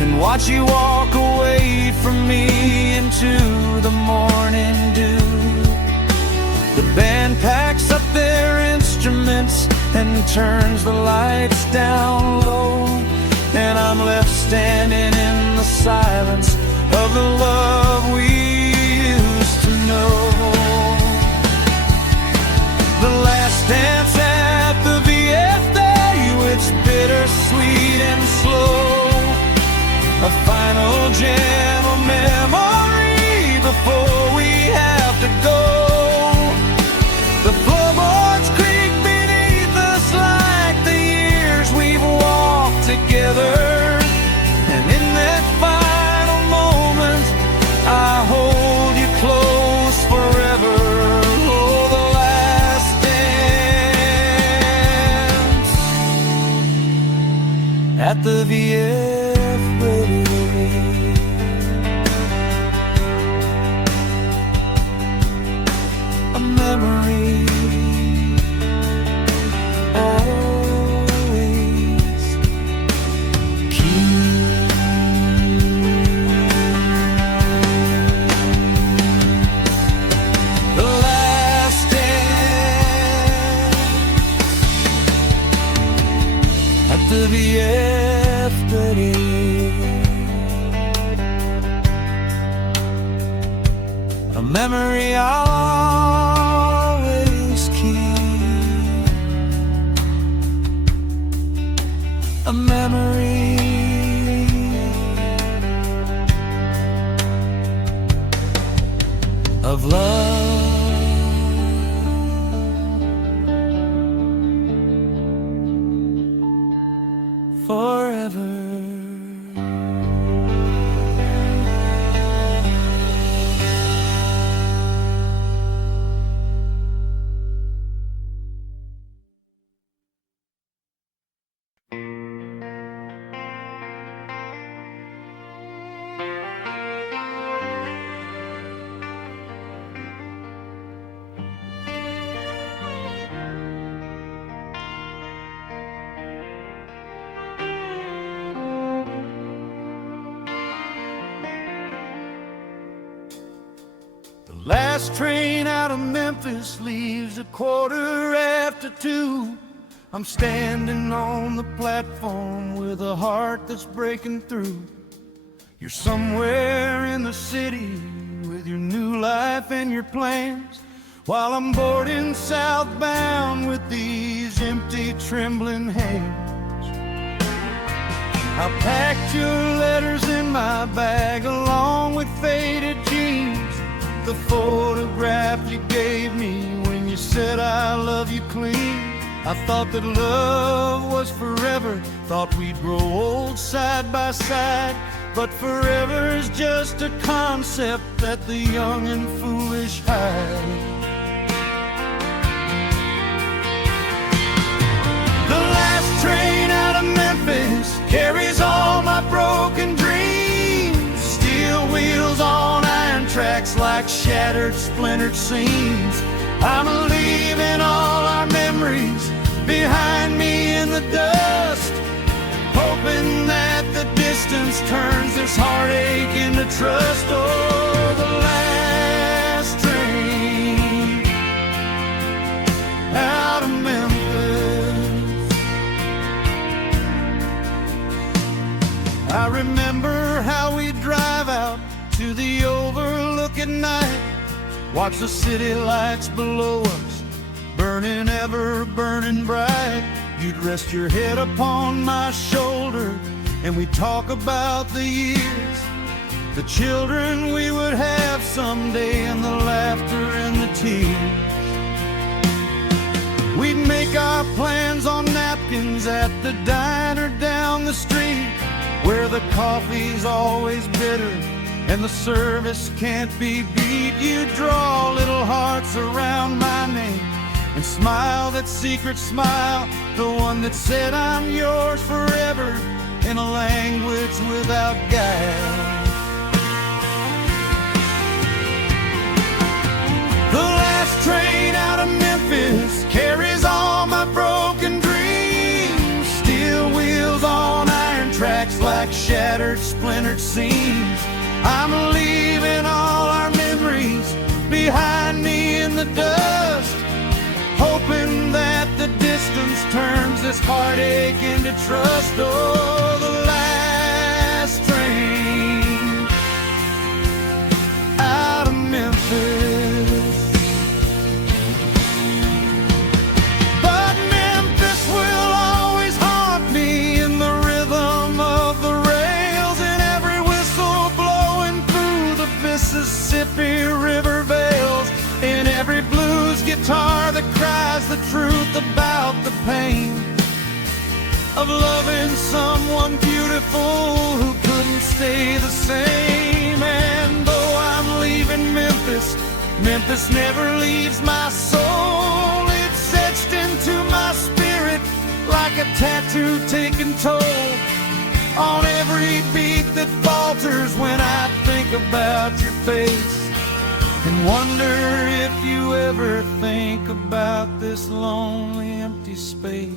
and watch you walk away from me into the morning dew. The band packs up their instruments and turns the lights down low, and I'm left standing in the silence of the love we used to know. The last dance at the VFW, it's bittersweet and slow, a final gentle memory before we have to go. The floorboards creak beneath us like the years we've walked together, and in that final moment I hold you close forever. Oh, the last dance at the VFW. A memory always keep. The last dance at the VFW. A memory I'll always keep. A memory of love. Forever. Last train out of Memphis leaves 2:15. I'm standing on the platform with a heart that's breaking through. You're somewhere in the city with your new life and your plans, while I'm boarding southbound with these empty, trembling hands. I packed your letters in my bag along with faded jeans, the photograph you gave me when you said I love you clean. I thought that love was forever, thought we'd grow old side by side, but forever's just a concept that the young and foolish hide. The last train out of Memphis carries all my broken dreams, steel wheels on iron tracks like shattered, splintered seams. I'm leaving all our memories behind me in the dust, hoping that the distance turns this heartache into trust. Oh, the last train out of Memphis. I remember how we'd drive out to the overlook at night, watch the city lights below us burning, ever burning bright. You'd rest your head upon my shoulder and we'd talk about the years, the children we would have someday, and the laughter and the tears. We'd make our plans on napkins at the diner down the street, where the coffee's always bitter and the service can't be beat. You draw little hearts around my name and smile that secret smile, the one that said I'm yours forever in a language without guile. The last train out of Memphis carries all my broken dreams. Steel wheels on iron tracks like shattered, splintered seams. I'm leaving all our memories behind me in the dust, hoping that the distance turns this heartache into trust. Oh, the last train out of Memphis. But Memphis will always haunt me in the rhythm of the rails, and every whistle blowing through the Mississippi River vales, in every blues guitar that cries the truth about the pain of loving someone beautiful who couldn't stay the same. And though I'm leaving Memphis, Memphis never leaves my soul. It's etched into my spirit like a tattoo taking toll on every beat that falters when I think about your face, and wonder if you ever think about this lonely, empty space.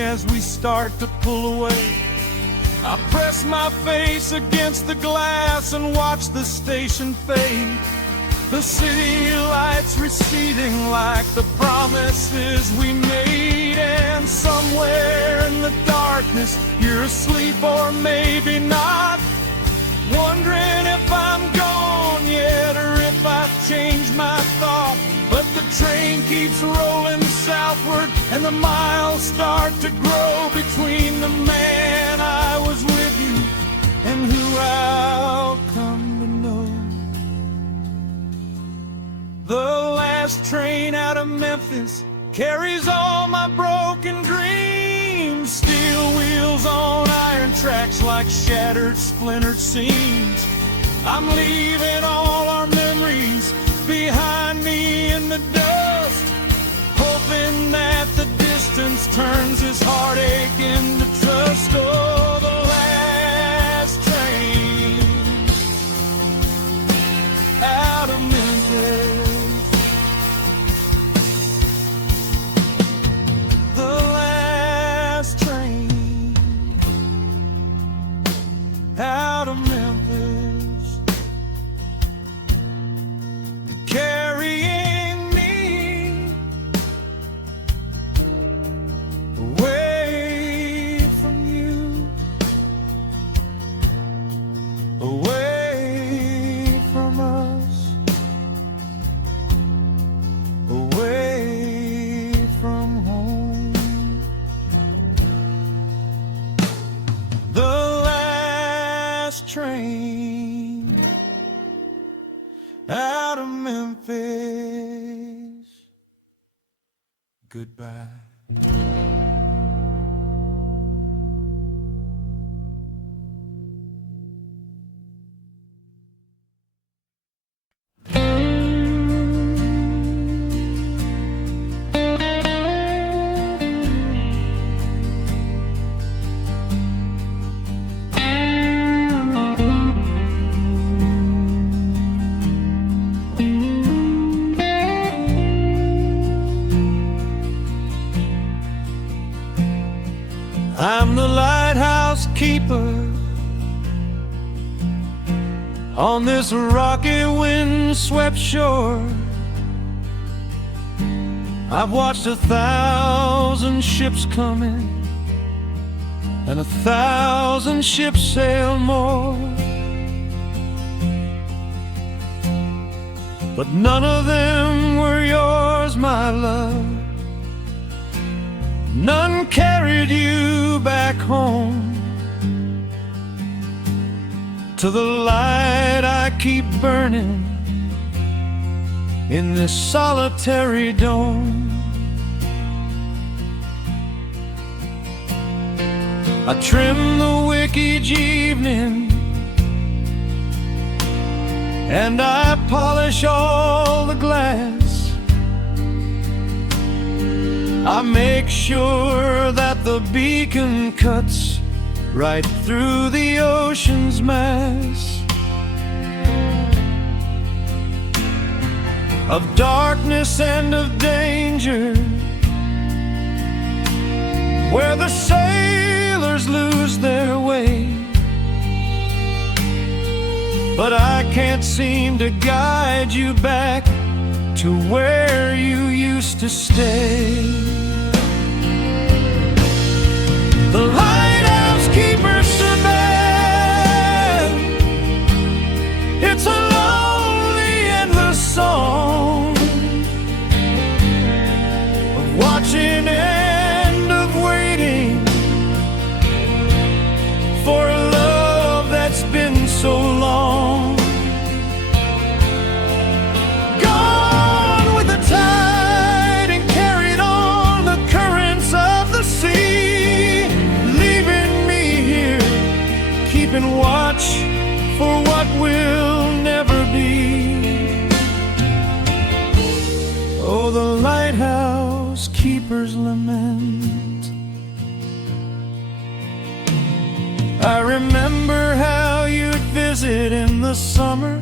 As we start to pull away, I press my face against the glass and watch the station fade. The city lights receding like the promises we made, and somewhere in the darkness you're asleep or maybe not, wondering if I'm gone yet or if I've changed my thought. But the train keeps rolling southward, and the miles start to grow between the man I was with you and who I'll come to know. The last train out of Memphis carries all my broken dreams. Steel wheels on iron tracks like shattered, splintered seams. I'm leaving all our memories behind me in the dust, hoping that the distance turns this heartache into trust. Oh, the last train out of Memphis. The last train out of Memphis. Carrying me away from you, away from us, away from home. The last train out of Memphis. Goodbye. I'm the lighthouse keeper on this rocky wind-swept shore. I've watched 1,000 ships come in and 1,000 ships sail more, but none of them were yours, my love. None carried you back home to the light I keep burning in this solitary dome. I trim the wick each evening and I polish all the glass. I make sure that the beacon cuts right through the ocean's mass of darkness and of danger, where the sailors lose their way. But I can't seem to guide you back to where you used to stay. The lighthouse keeper surveyed. It's a lonely, endless song of watching and of waiting for a love that's been so long. Gone with the tide and carried on the currents of the sea, leaving me here, keeping watch for what will never be. Oh, the lighthouse keeper's lament. I remember how you'd visit in the summer,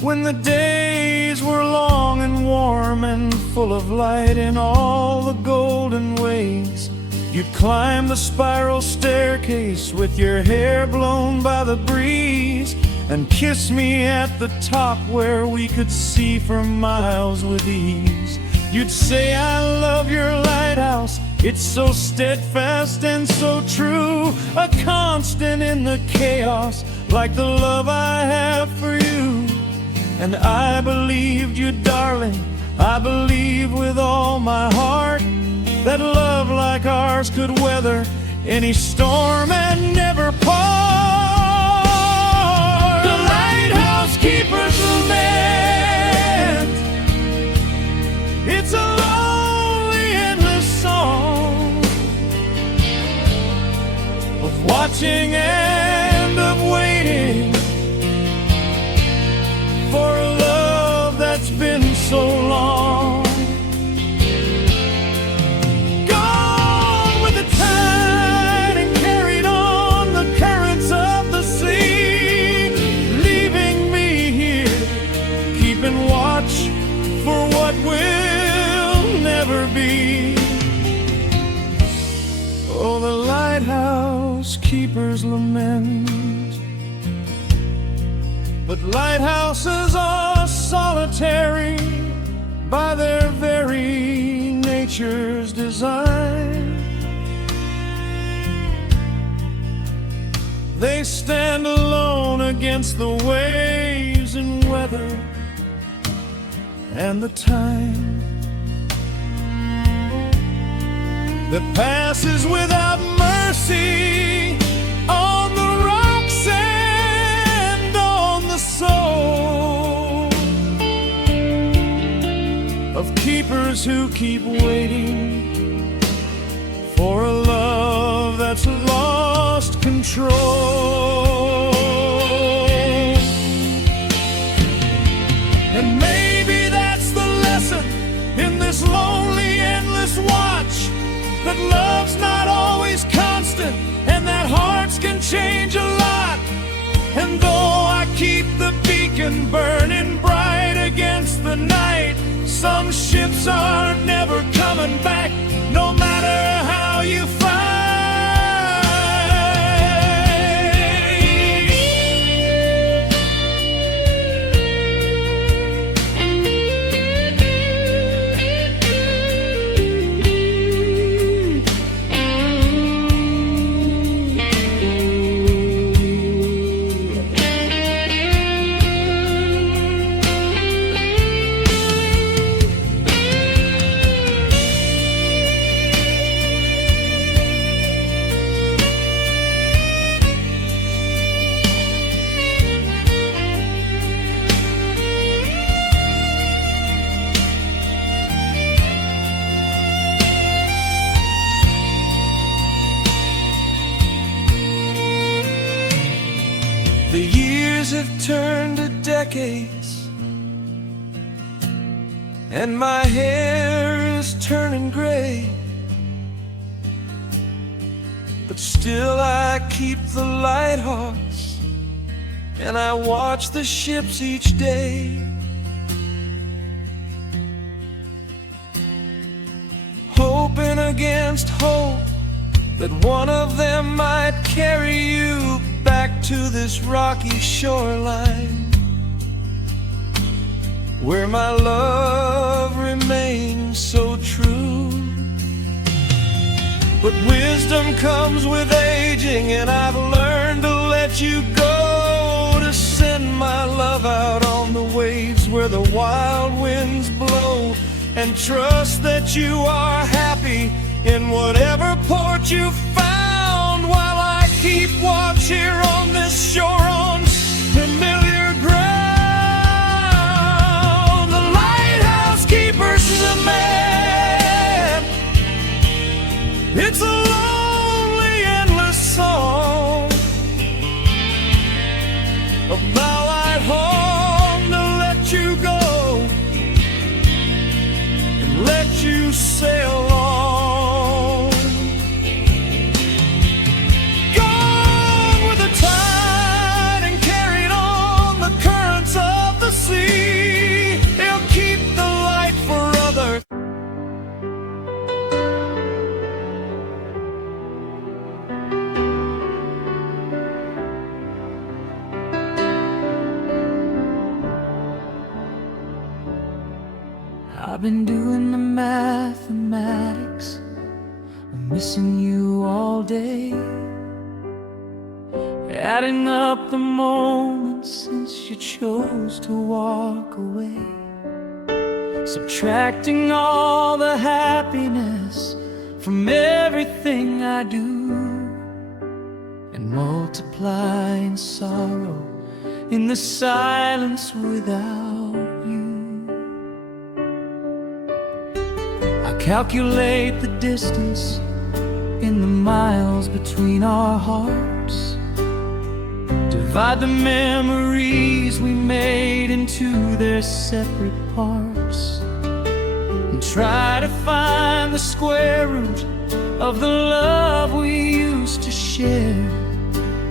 when the days were long and warm and full of light in all the golden ways. You'd climb the spiral staircase with your hair blown by the breeze and kiss me at the top where we could see for miles with ease. You'd say, I love your lighthouse, it's so steadfast and so true, a constant in the chaos, like the love I have for you. And I believed you, darling, I believe with all my heart that love like ours could weather any storm and never part. The lighthouse keeper's lament. It's a lonely, endless song of watching and of waiting for a love that's been so long. Gone with the tide and carried on the currents of the sea, leaving me here, keeping watch for what will never be. Oh, the lighthouse keeper's lament. But lighthouses are solitary by their very nature's design. They stand alone against the waves and weather and the time that passes without mercy on the rocks and on the soul of keepers who keep waiting for a love that's lost control. And maybe that's the lesson in this lonely, endless watch, that love's not always constant and that hearts can change a lot. And though I keep the beacon burning bright against the night, some ships are never coming back, no matter how you fight. have turned to decades, and my hair is turning gray, but still I keep the lighthouse and I watch the ships each day. Hoping against hope that one of them might carry you back to this rocky shoreline, where my love remains so true. But wisdom comes with aging, and I've learned to let you go, to send my love out on the waves where the wild winds blow, and trust that you are happy in whatever port you found, while I keep watch here on this shore on familiar ground. The lighthouse keeper's a man. It's a lonely, endless song about light home to let you go and let you sail on. Gone with the tide and carried on the currents of the sea. They'll keep the light for others. I've been doing the mathematics, I'm missing you all day, adding up the moments since you chose to walk away, subtracting all the happiness from everything I do, and multiplying sorrow in the silence without you. Calculate the distance in the miles between our hearts, divide the memories we made into their separate parts, and try to find the square root of the love we used to share.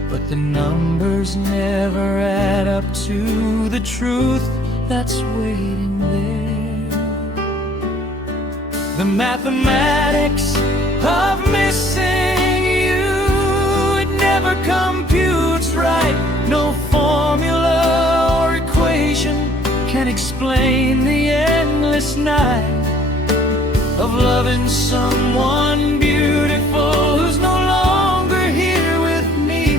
But the numbers never add up to the truth that's waiting there. The mathematics of missing you, it never computes right. No formula or equation can explain the endless night of loving someone beautiful who's no longer here with me.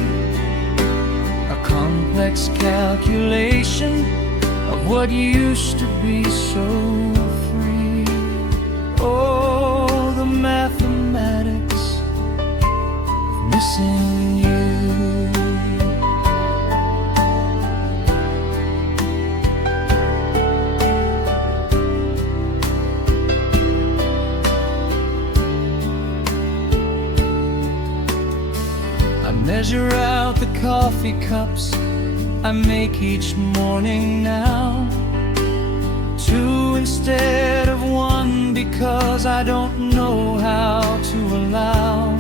A complex calculation of what used to be so free. Oh, the mathematics of missing you. I measure out the coffee cups I make each morning now, 2 instead of 1, because I don't know how to allow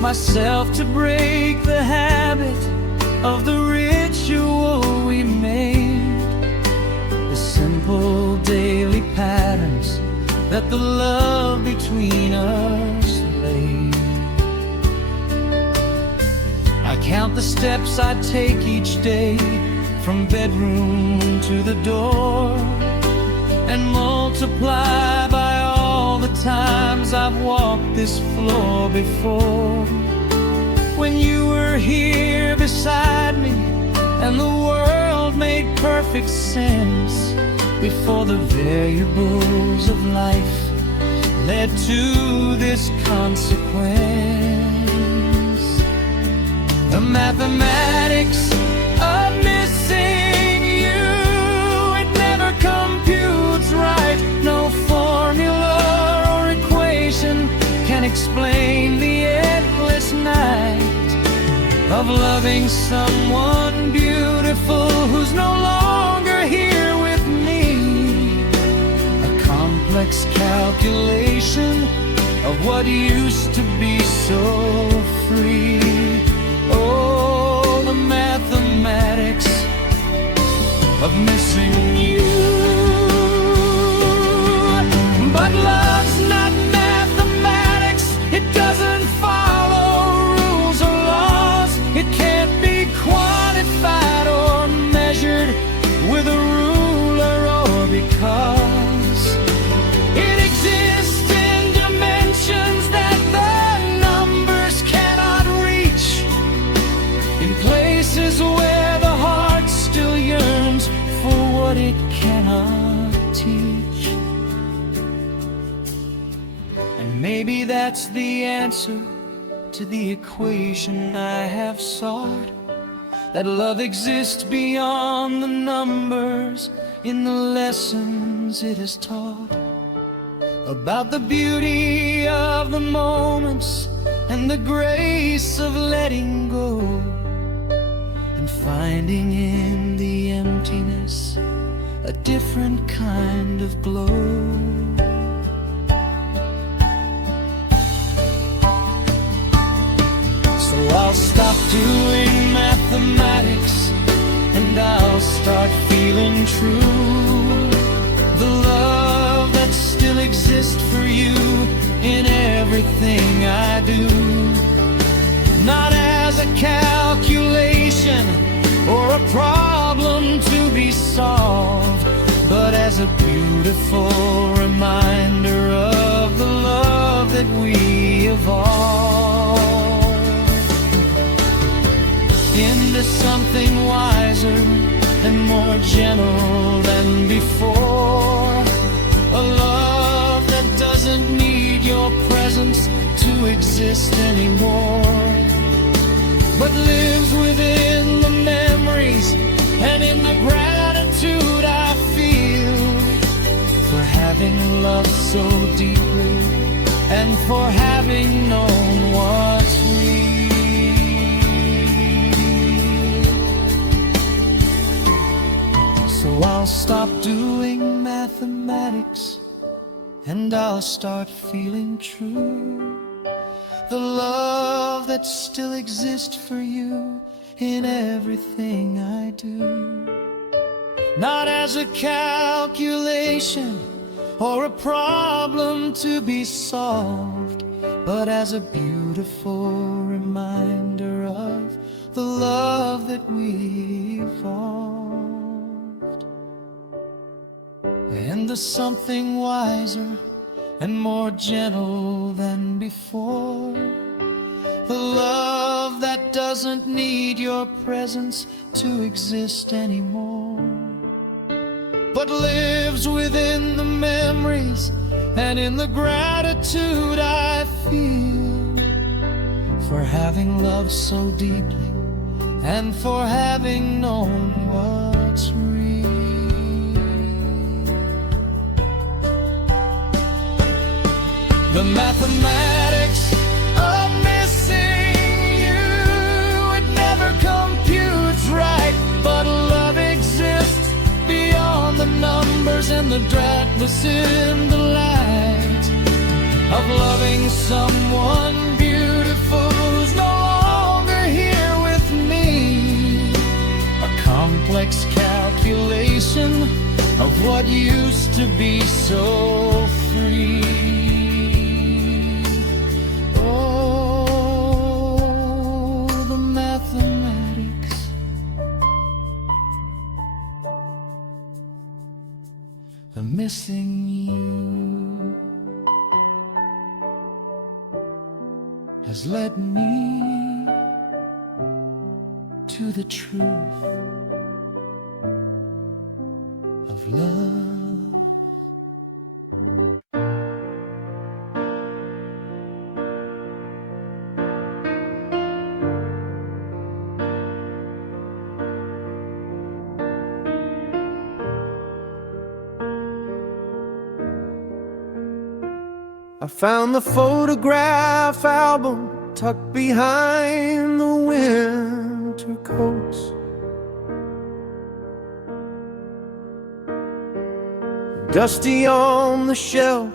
myself to break the habit of the ritual we made, the simple daily patterns that the love between us laid. I count the steps I take each day from bedroom to the door, and multiply by all the times I've walked this floor before. When you were here beside me and the world made perfect sense, before the variables of life led to this consequence. The mathematics of missing you, it never computes right. No formula or equation can explain the endless night of loving someone beautiful who's no longer here with me. A complex calculation of what used to be so free. Oh, the mathematics of missing you. But love's not mathematics. It doesn't follow rules or laws. It can't be quantified or measured with a ruler or because it exists in dimensions that the numbers cannot reach, in places where the heart still yearns for what it cannot teach. And maybe that's the answer to the equation I have sought, that love exists beyond the numbers in the lessons it has taught, about the beauty of the moments and the grace of letting go, and finding in the emptiness a different kind of glow. So I'll stop doing mathematics and I'll start feeling true. The love that still exists for you in everything I do, not as a calculation or a problem to be solved, but as a beautiful reminder of the love that we evolved into something wiser and more gentle than before. A love that doesn't need your presence to exist anymore, but lives within the memories and in the gratitude I feel for having loved so deeply and for having known what's real. So I'll stop doing mathematics and I'll start feeling true. The love that still exists for you in everything I do, not as a calculation or a problem to be solved, but as a beautiful reminder of the love that we evolved, and the something wiser and more gentle than before. The love that doesn't need your presence to exist anymore, but lives within the memories and in the gratitude I feel for having loved so deeply and for having known what's real. The mathematics of missing you, it never computes right, but love exists beyond the numbers and the darkness in the light of loving someone beautiful who's no longer here with me. A complex calculation of what used to be so free. The missing you has led me to the truth of love. I found the photograph album tucked behind the winter coats. Dusty on the shelf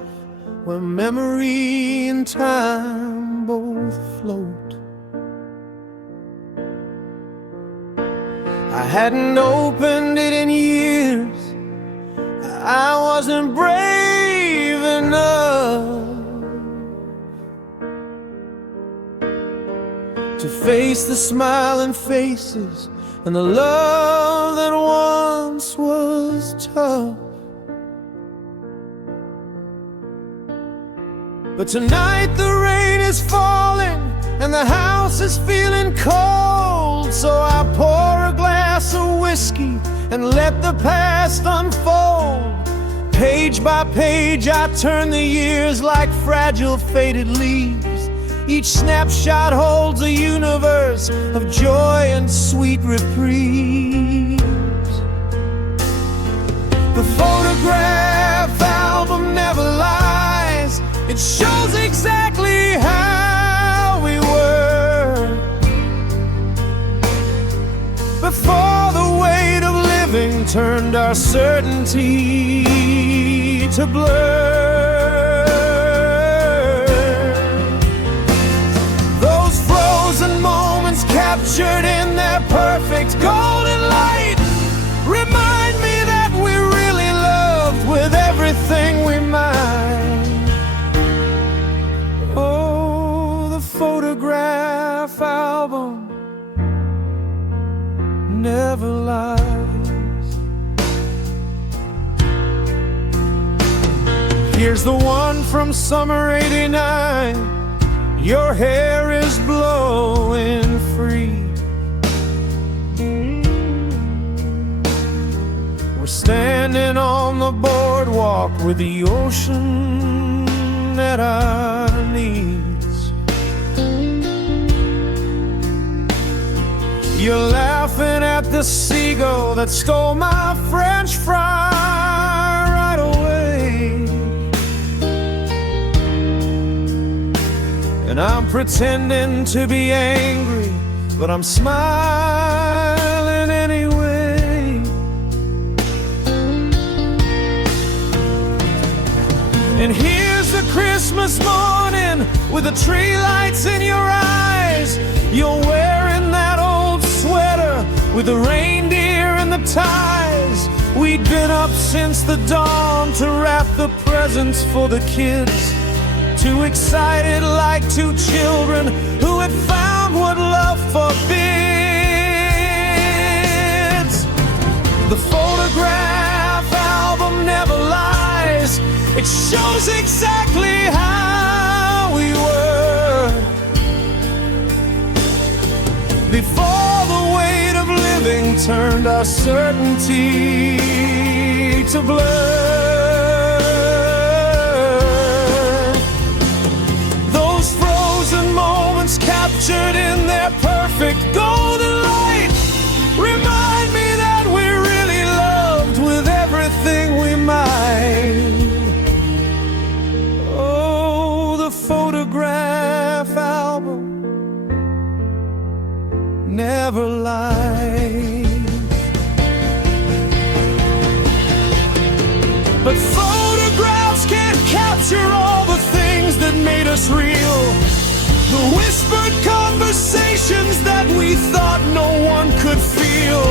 where memory and time both float. I hadn't opened it in years. I wasn't brave enough to face the smiling faces and the love that once was tough. But tonight the rain is falling and the house is feeling cold. So I pour a glass of whiskey and let the past unfold. Page by page I turn the years like fragile faded leaves. Each snapshot holds a universe of joy and sweet reprieves. The photograph album never lies. It shows exactly how we were before the weight of living turned our certainty to blur. Those frozen moments captured in their perfect golden light remind me that we really loved with everything we might. Oh, the photograph album never lies. Here's the one from summer '89. Your hair is blowing free. We're standing on the boardwalk with the ocean at our knees. You're laughing at the seagull that stole my French fry right away. And I'm pretending to be angry, but I'm smiling anyway. And here's the Christmas morning with the tree lights in your eyes. You're wearing that old sweater with the reindeer and the ties. We'd been up since the dawn to wrap the presents for the kids. Too excited like two children who had found what love forbids. The photograph album never lies. It shows exactly how we were before the weight of living turned our certainty to blur. Those frozen moments captured in their perfect golden light remind me that we really loved with everything we might. Oh, the photograph album never lies. But photographs can't capture all the things that made us real. The whispered conversations that we thought no one could feel.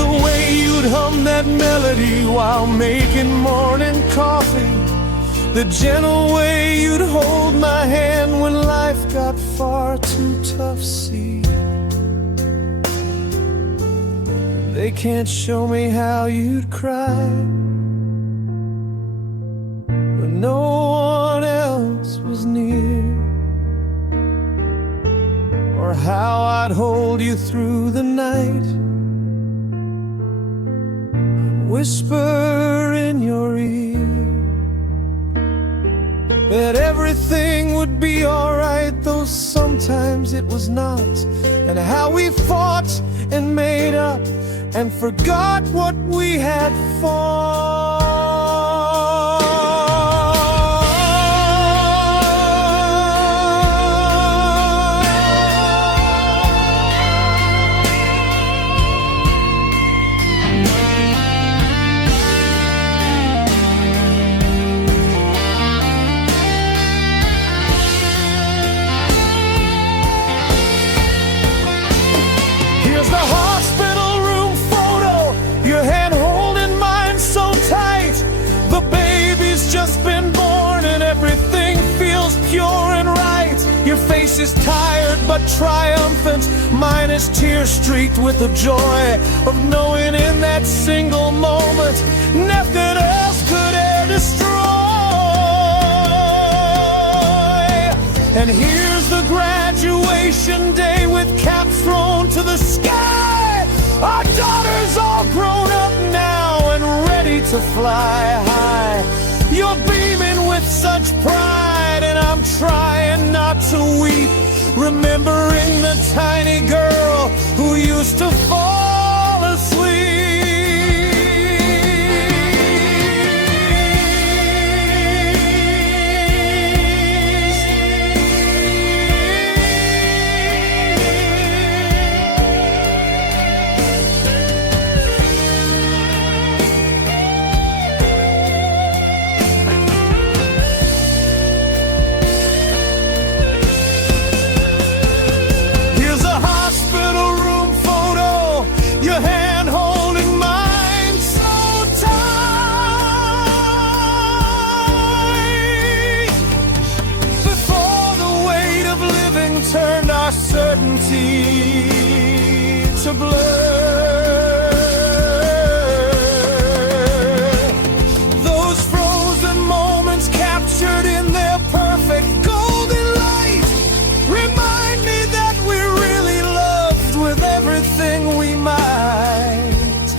The way you'd hum that melody while making morning coffee. The gentle way you'd hold my hand when life got far too tough, see. They can't show me how you'd cry when no one else was near, or how I'd hold you through the night, whisper in your ear that everything would be alright, though sometimes it was not, and how we fought and made up and forgot what we had fought. Your face is tired but triumphant, mine is tear-streaked with the joy of knowing in that single moment nothing else could ever destroy. And here's the graduation day with caps thrown to the sky. Our daughter's all grown up now and ready to fly high. You're beaming with such pride, and I'm trying not to weep, remembering the tiny girl who used to fall asleep. Turned our certainty to blur. Those frozen moments captured in their perfect golden light remind me that we really loved with everything we might.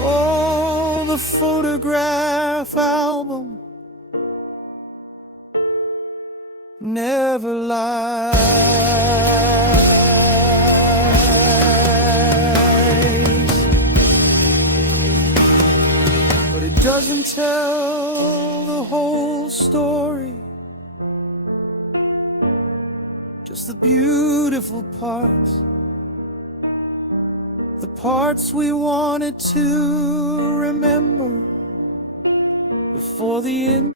Oh, the photograph album never lies, but it doesn't tell the whole story, just the beautiful parts, the parts we wanted to remember before the end.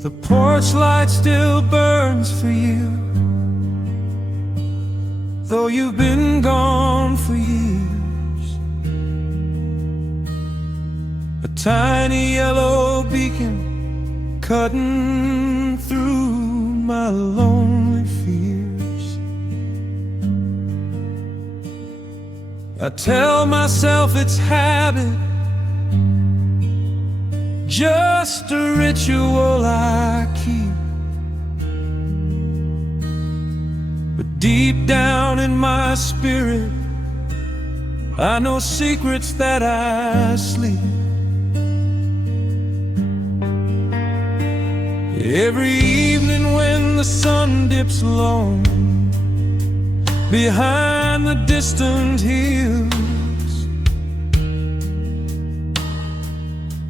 The porch light still burns for you, though you've been gone for years. A tiny yellow beacon cutting through my lonely fears. I tell myself it's habit, just a ritual I keep, but deep down in my spirit I know secrets that I sleep. Every evening when the sun dips low behind the distant hills,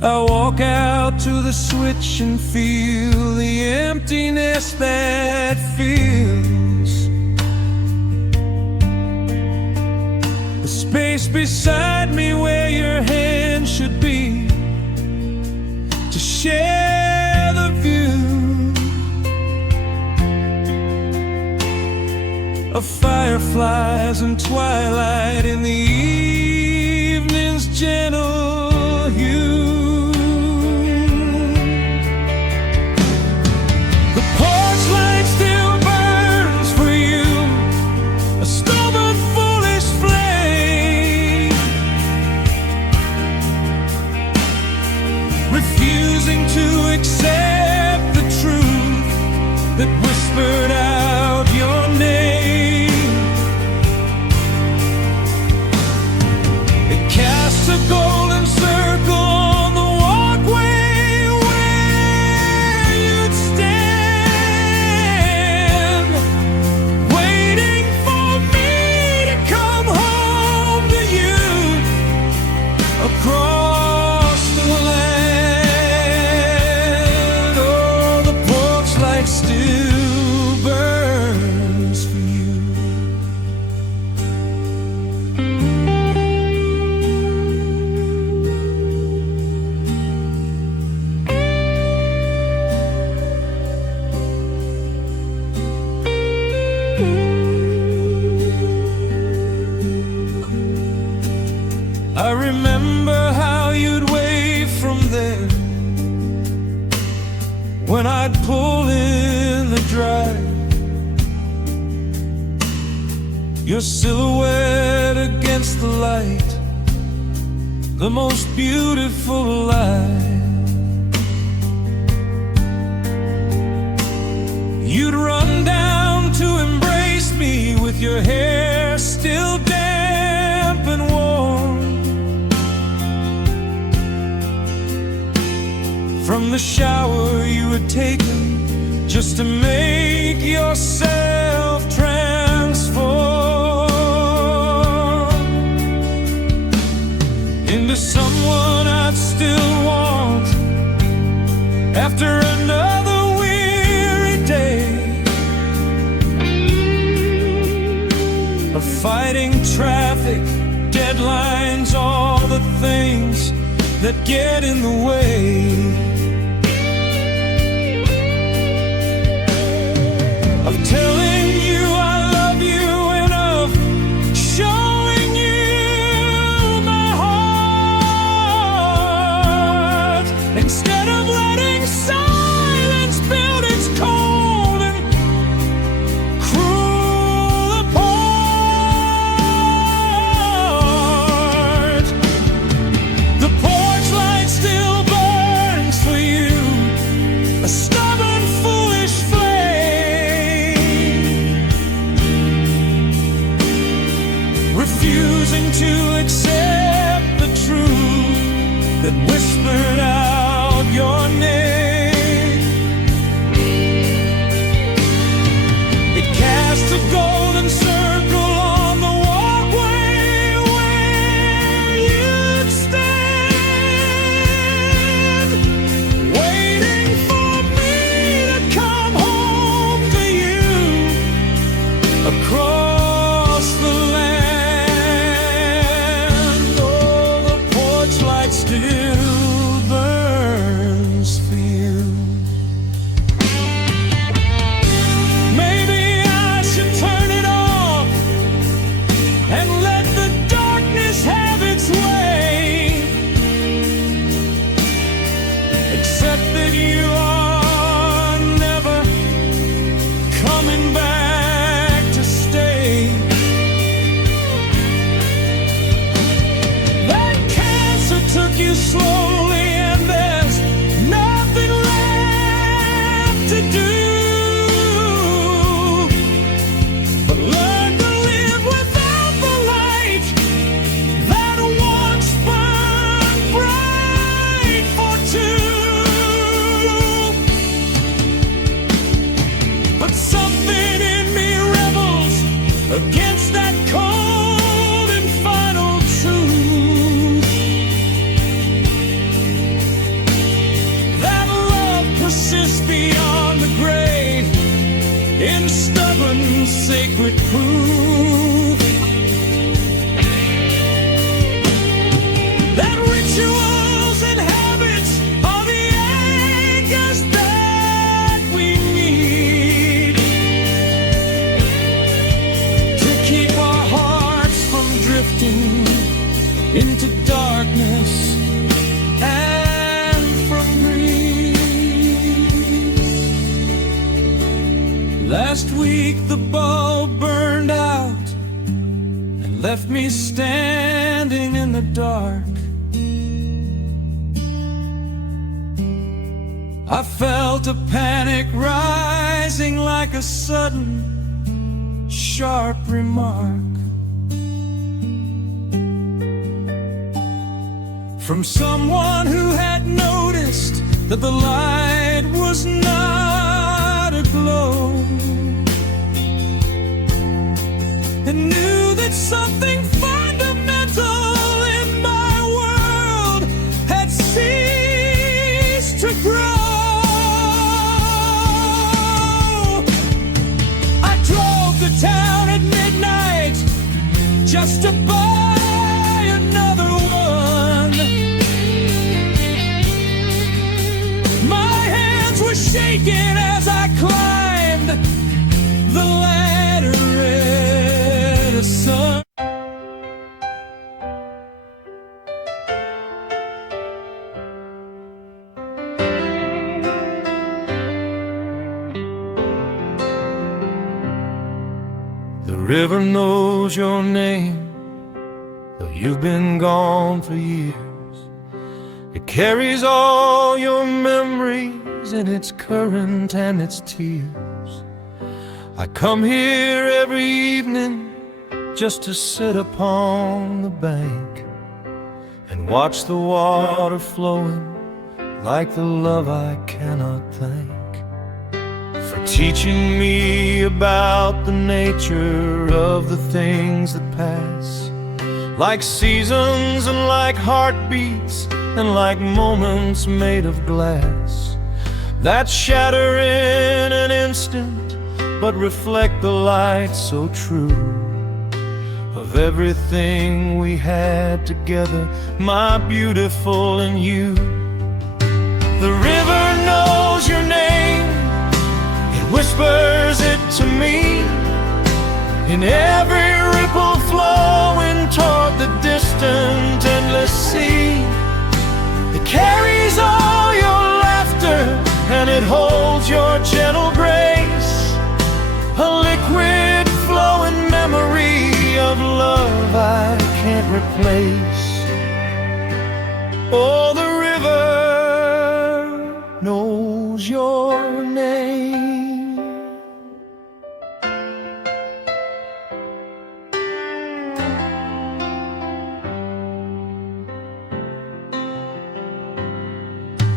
I walk out to the switch and feel the emptiness that fills the space beside me where your hand should be, to share the view of fireflies and twilight in the evening's gentle hue. To accept the truth that whispered out your name. remember how you'd wave from there when I'd pull in the drive. Your silhouette against the light, the most beautiful alive. You'd run down to embrace me with your hair still damp and warm from the shower you had taken just to make yourself transform into someone I'd still want after another weary day of fighting traffic, deadlines, all the things that get in the way of telling you I love you and of showing you my heart, instead of letting silence build its cold and cruel apart. The porch light still burns for you, a stubborn, foolish refusing to accept the truth that whispered out your name. It casts a golden circle on the walkway where you'd stand, waiting for me to come home to you across the land. Still burns for you. Maybe I should turn it off and let the darkness have its way, except that you are never coming back to stay. Took you slowly and there's nothing left to do but learn to live without the light that once burned bright for two. But something in me rebels against that cold and final truth. Persists beyond the grave in stubborn sacred proof that rituals and habits are the anchors that we need to keep our hearts from drifting into darkness and from greed. Last week the bulb burned out and left me standing in the dark. I felt a panic rising like a sudden, sharp remark from someone who had noticed that the light was not aglow and knew that something fundamental in my world had ceased to grow. I drove to town at midnight just to buy another one. My hands were shaking as I climbed the ladder at a sun. river knows your name, though you've been gone for years. It carries all your memories in its current and its tears. I come here every evening just to sit upon the bank and watch the water flowing like the love I cannot thank. For teaching me about the nature of the things that pass, like seasons and like heartbeats and like moments made of glass, that shatter in an instant but reflect the light so true of everything we had together, my beautiful and you. The river knows your name, it whispers it to me, in every ripple flowing toward the distant endless sea. It carries all your laughter and it holds your gentle grace, a liquid flowing memory of love I can't replace. Oh, the river knows your name.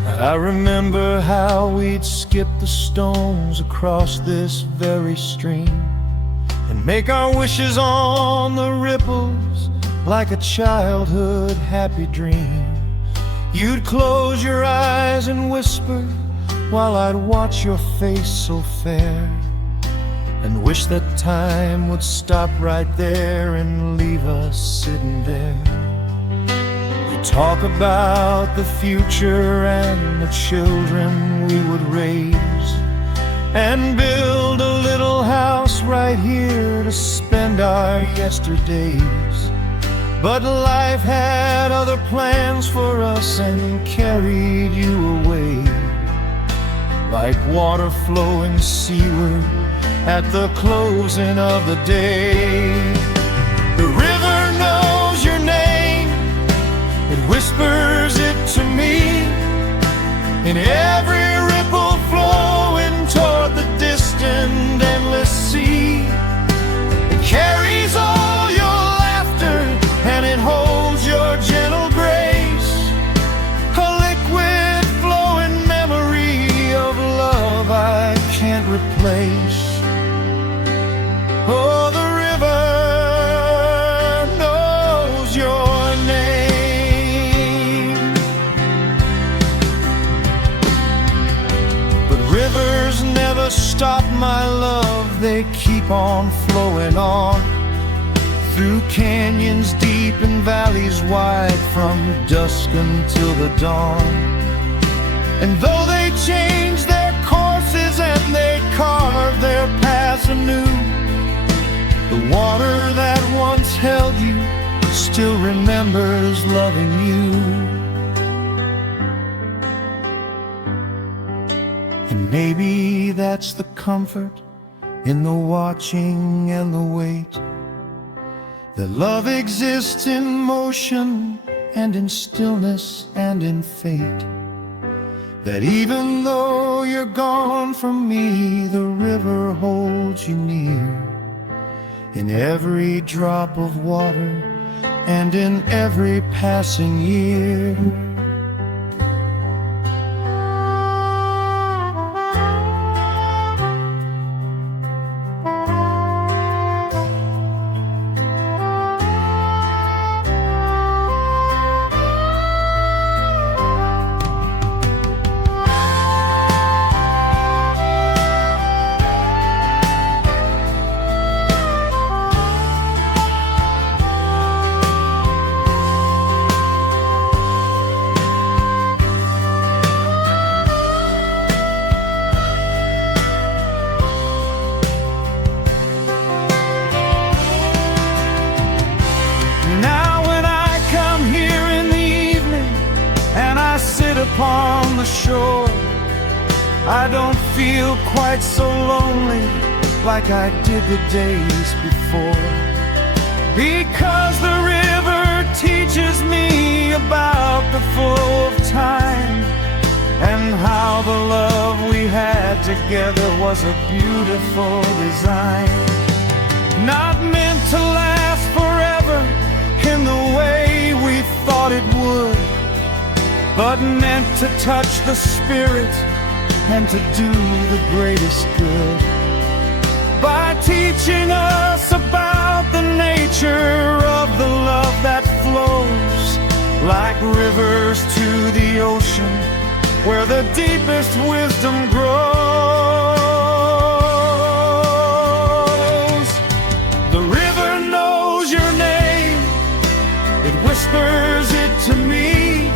I remember how we'd skip the stones across this very stream and make our wishes on the ripples like a childhood happy dream. You'd close your eyes and whisper while I'd watch your face so fair, and wish that time would stop right there and leave us sitting there. We'd talk about the future and the children we would raise, and build a little house right here to spend our yesterdays. But life had other plans for us and carried you away, like water flowing seaward at the closing of the day. The river knows your name, it whispers it to me, in every ripple flowing toward the distant endless sea. It carries all your laughter and it holds your gentle grace, a liquid flowing memory of love I can't replace. Oh, the river knows your name. But rivers never stop, my love, they keep on flowing on, through canyons deep and valleys wide, from dusk until the dawn. And though they change their courses and they carve their paths anew, the water that once held you still remembers loving you. And maybe that's the comfort in the watching and the wait, that love exists in motion and in stillness and in fate, that even though you're gone from me, the river holds you near, in every drop of water and in every passing year. Upon the shore, I don't feel quite so lonely like I did the days before. Because the river teaches me about the flow of time, and how the love we had together was a beautiful design. Not meant to last forever in the way we thought it would, but meant to touch the spirit and to do the greatest good. By teaching us about the nature of the love that flows like rivers to the ocean, where the deepest wisdom grows. The river knows your name, it whispers it to me,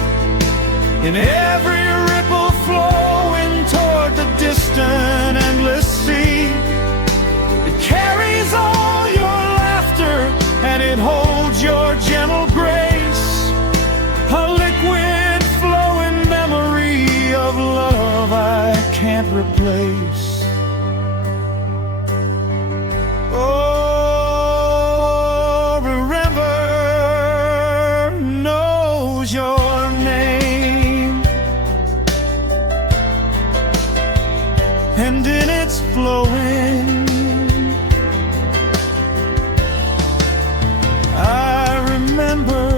in every ripple flowing toward the distant endless sea. It carries all your laughter, and it holds your gentle grace, a liquid flowing memory of love I can't replace. Oh, the river knows your name, and in its flowing I remember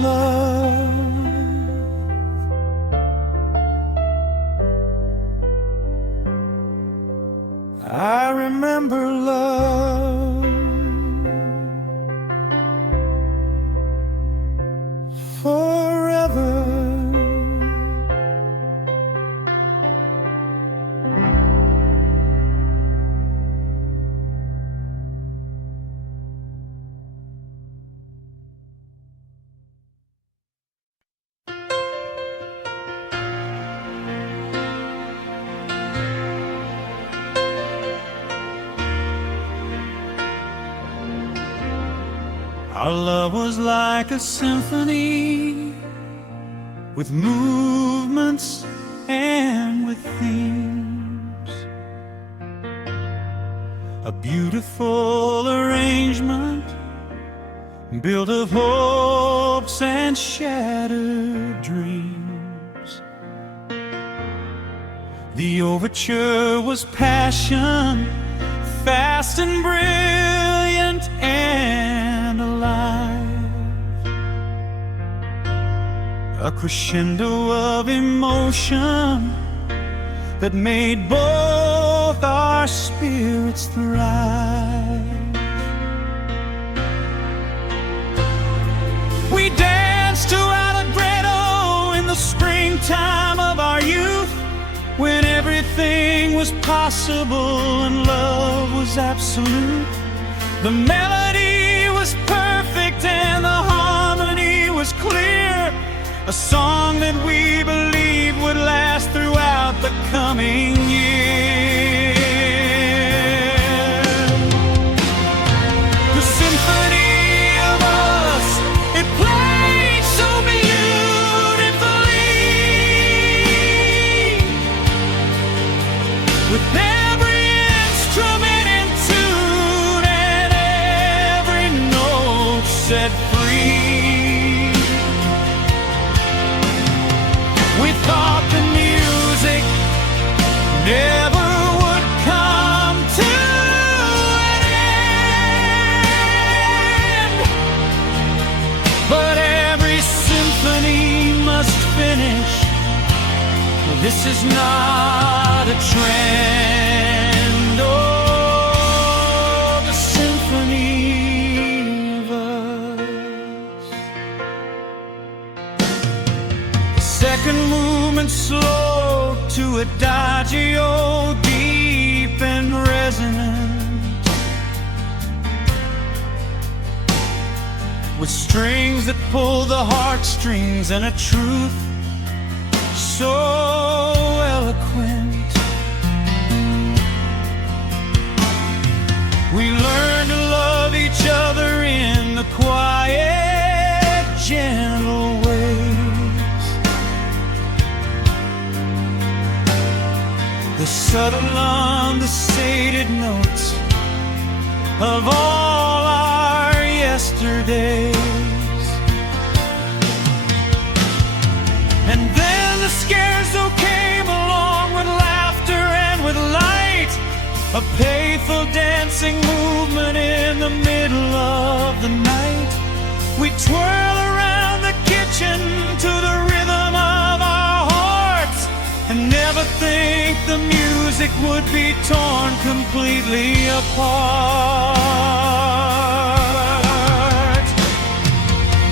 love. I remember love forever. Our love was like a symphony, with movements and with themes, a beautiful arrangement built of hopes and shattered dreams. The overture was passion, fast and brilliant and alive, a crescendo of emotion that made both our spirits thrive. We danced to Allegretto in the springtime of our youth, when everything was possible and love was absolute. The melody was perfect and the harmony was clear, a song that we believed would last throughout the coming year. The symphony of us, it played so beautifully, with every instrument in tune and every note set free. We thought the music never would come to an end, but every symphony must finish. This is not a trend. Oh, the symphony of us. The second movement slow to adagio, deep and resonant, with strings that pull the heartstrings and a truth so eloquent. We learn to love each other in the quiet, gentle ways the subtle undecided notes of all our yesterdays. And then the scherzo came along with laughter and with light, a playful dancing movement in the middle of the night. We twirl around the kitchen to the rhythm of our hearts, and never think the music would be torn completely apart.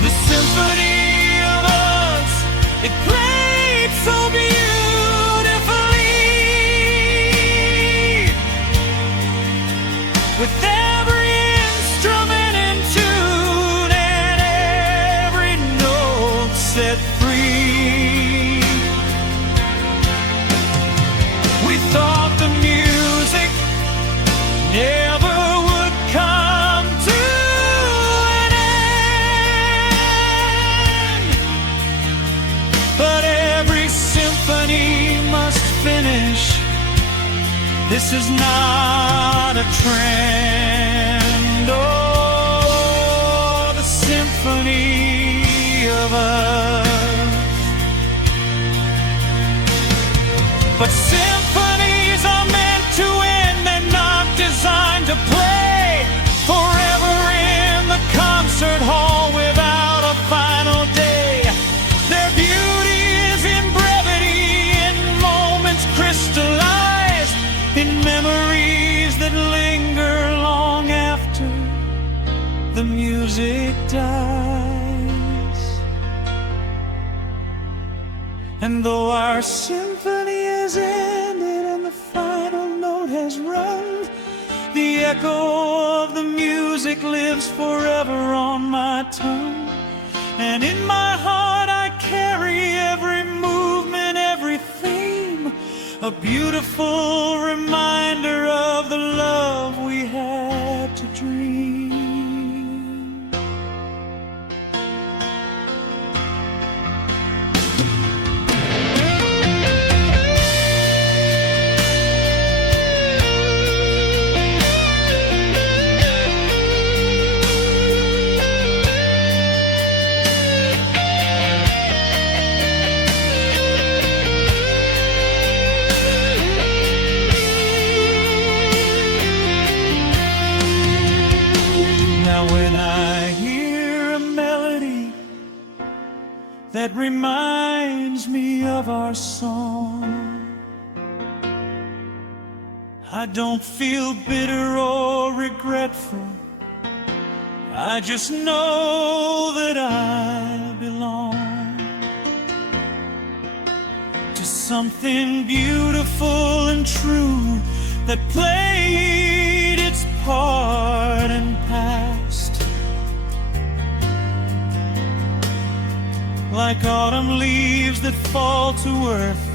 The symphony of us, it played so beautifully, with every instrument in tune and every note set free. We thought the music never would come to an end, but every symphony must finish. This is not a trend. Oh, the symphony of us. But symphonies are meant to end, they're not designed to play forever in the concert hall without a final day. Their beauty is in brevity, in moments crystallized, in memories that linger long after the music dies. And though our symphony has ended and the final note has run, the echo of the music lives forever on my tongue. And in my heart I carry every movement, every theme, a beautiful reminder of the love we had to dream. When I hear a melody that reminds me of our song, I don't feel bitter or regretful. I just know that I belong to something beautiful and true that played its part and passed. Like autumn leaves that fall to earth,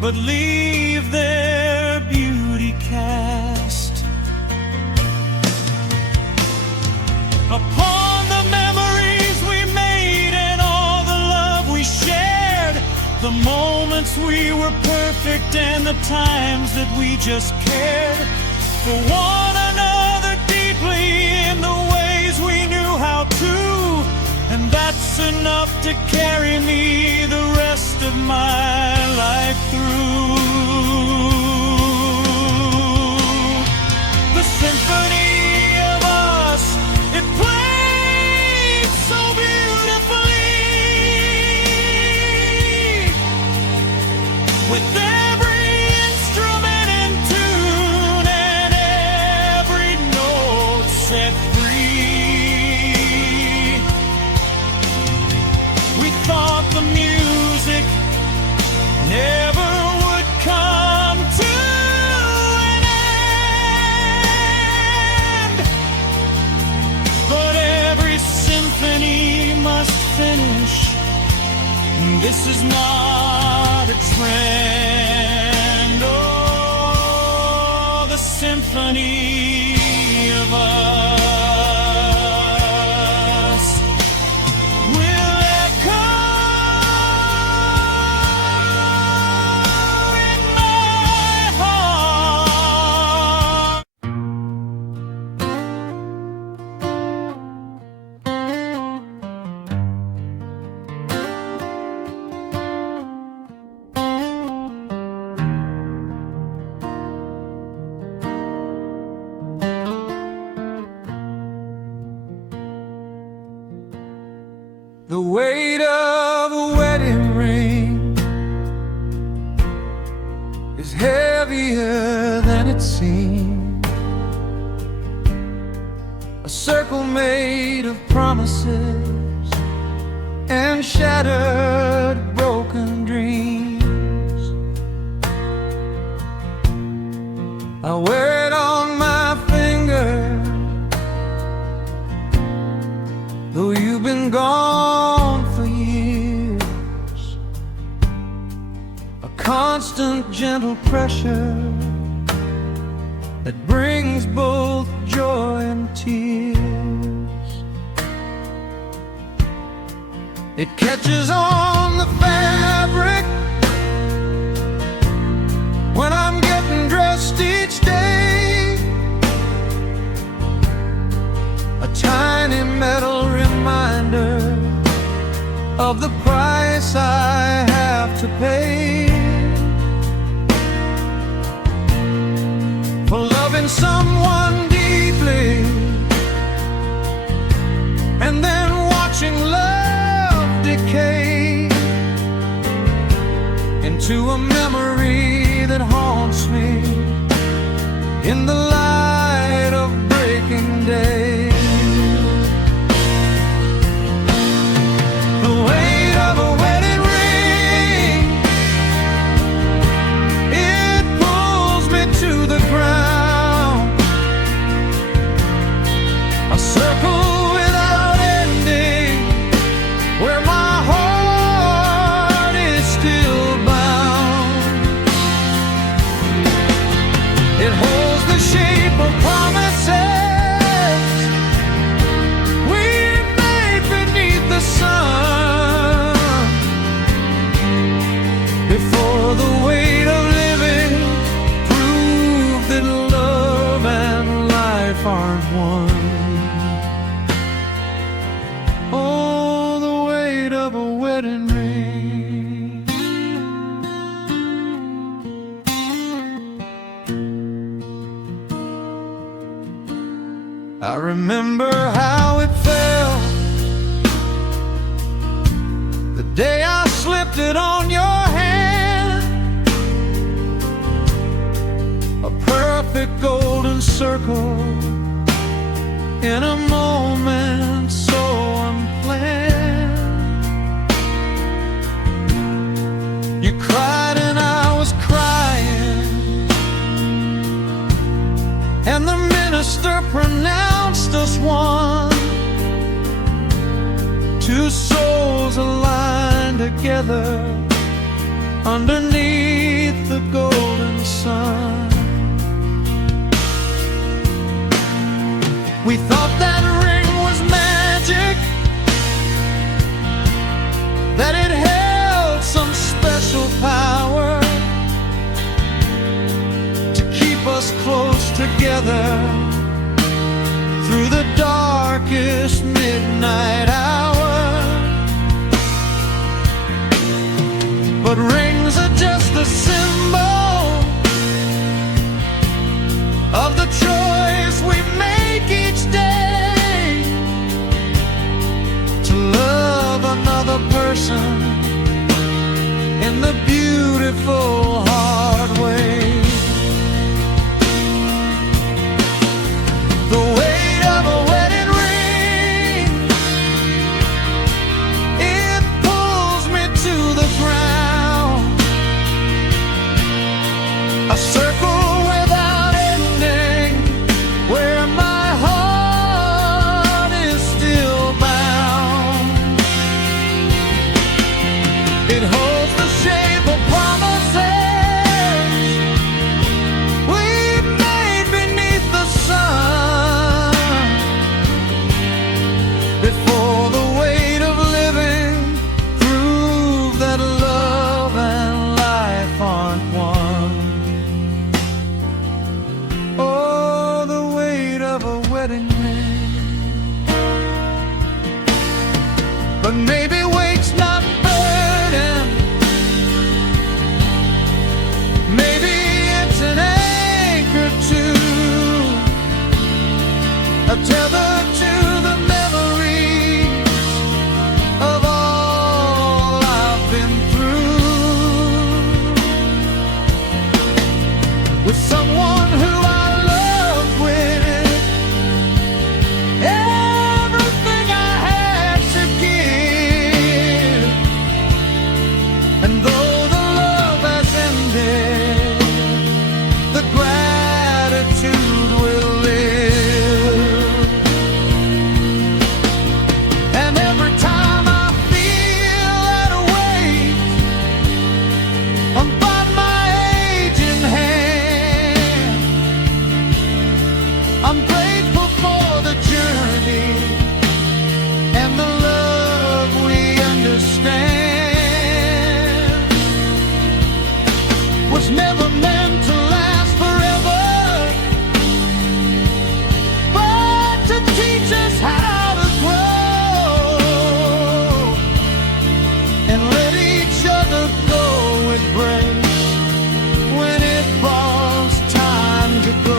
but leave their beauty cast upon the memories we made and all the love we shared, the moments we were perfect and the times that we just cared for one another deeply in the ways we knew how to. And that's enough to carry me the rest of my life through. The symphony of us, it played so beautifully, with every instrument in tune and every note set free. We thought the music never would come to an end, but every symphony must finish. This is not a trend. Oh, the symphony of us. weight of a wedding ring is heavier than it seems. A circle made of promises and shattered, broken dreams. I wear it on my finger, though you've been gone for years. A constant gentle pressure that brings both joy and tears. It catches on the fabric when I'm getting dressed each day. A tiny metal reminder of the price I have to pay for loving someone deeply and then watching love decay into a memory that haunts me in the light of breaking day. The weight of a wedding ring, it pulls me to the ground. A circle without ending, where my heart is still bound. It holds the shape of promises we made beneath the sun, before the weight of living proved that love and life aren't one. Oh, the weight of a wedding ring. I remember how it felt the day I slipped it on your hand. A perfect golden circle in a moment so unplanned. You cried and I was crying, and the minister pronounced us one. Two souls aligned together underneath the golden sun. We thought that ring was magic, that it held some special power to keep us close together through the darkest midnight hour. But rings are just a symbol of the choice we make each day to love another person in the beautiful hard way. The weight of a wedding ring, it pulls me to the ground. A circle without ending, where my heart is still bound. It holds the shape of promises we made beneath the sun, before the weight of living proved that love and life aren't one. Oh, the weight of a wedding ring. But maybe weight's not burden was never meant to last forever, but to teach us how to grow and let each other go with grace when it was time to go.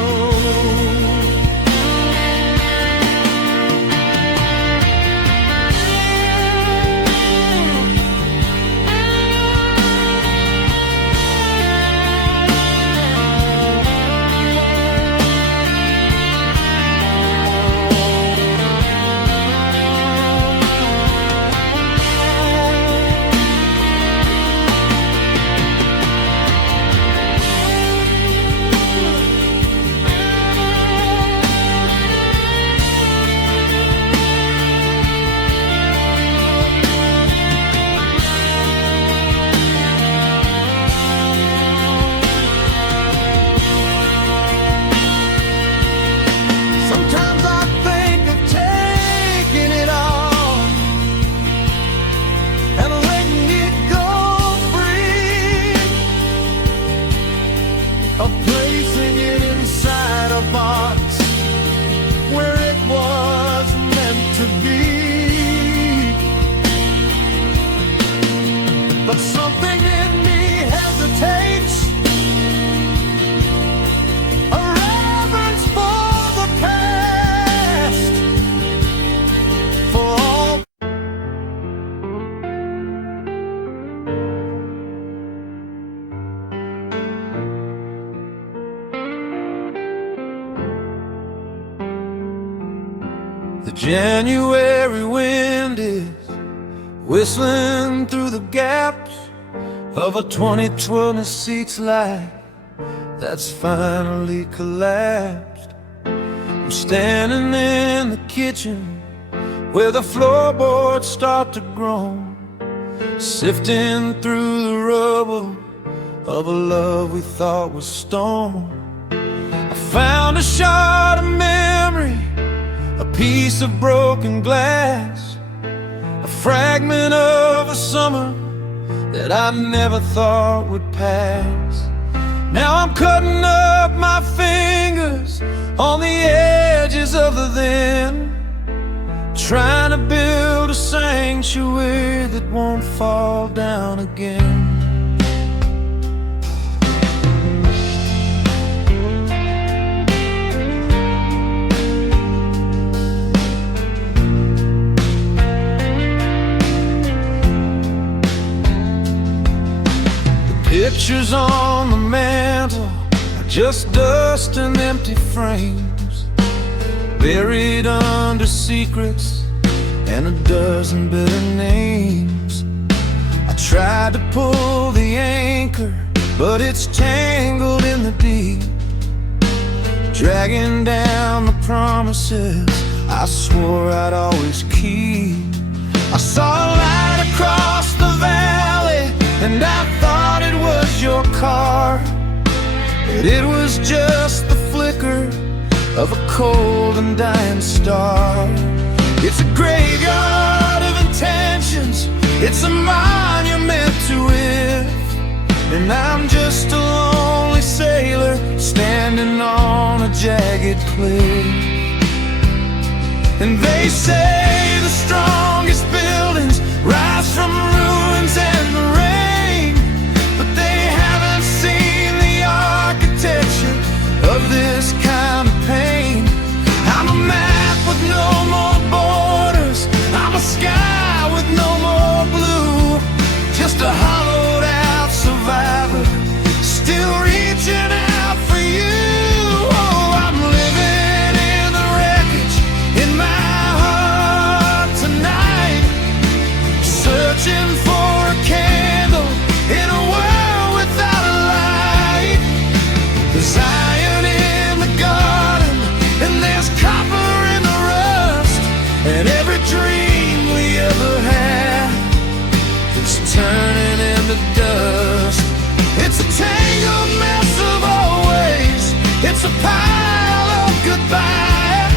Sometimes I think of taking it all and letting it go free, of placing it inside a box where it was meant to be. But something in me hesitates, a reverence for the past, for all. The January wind is whistling through the gaps of a 2020 seats light that's finally collapsed. I'm standing in the kitchen where the floorboards start to groan, sifting through the rubble of a love we thought was stone. I found a shard of memory, a piece of broken glass, a fragment of a summer that I never thought would pass. Now I'm cutting up my fingers on the edges of the then, trying to build a sanctuary that won't fall down again. Pictures on the mantle are just dust and empty frames, buried under secrets and a dozen bitter names. I tried to pull the anchor, but it's tangled in the deep, dragging down the promises I swore I'd always keep. I saw a light across the valley and I thought it was your car, but it was just the flicker of a cold and dying star. It's a graveyard of intentions, it's a monument to it, and I'm just a lonely sailor standing on a jagged cliff. And they say the strongest buildings rise from ruins and the rain, but they haven't seen the architecture of this kind of pain. I'm a map with no more borders, I'm a sky with no more blue, just a hollowed out survivor, still reaching out for you. Oh, I'm living in the wreckage in my heart tonight, searching for a candle in a world without a light. There's iron in the garden and there's copper in the rust, and every dream we ever had is turning into dust. It's a tangled mess of always, it's a pile of goodbye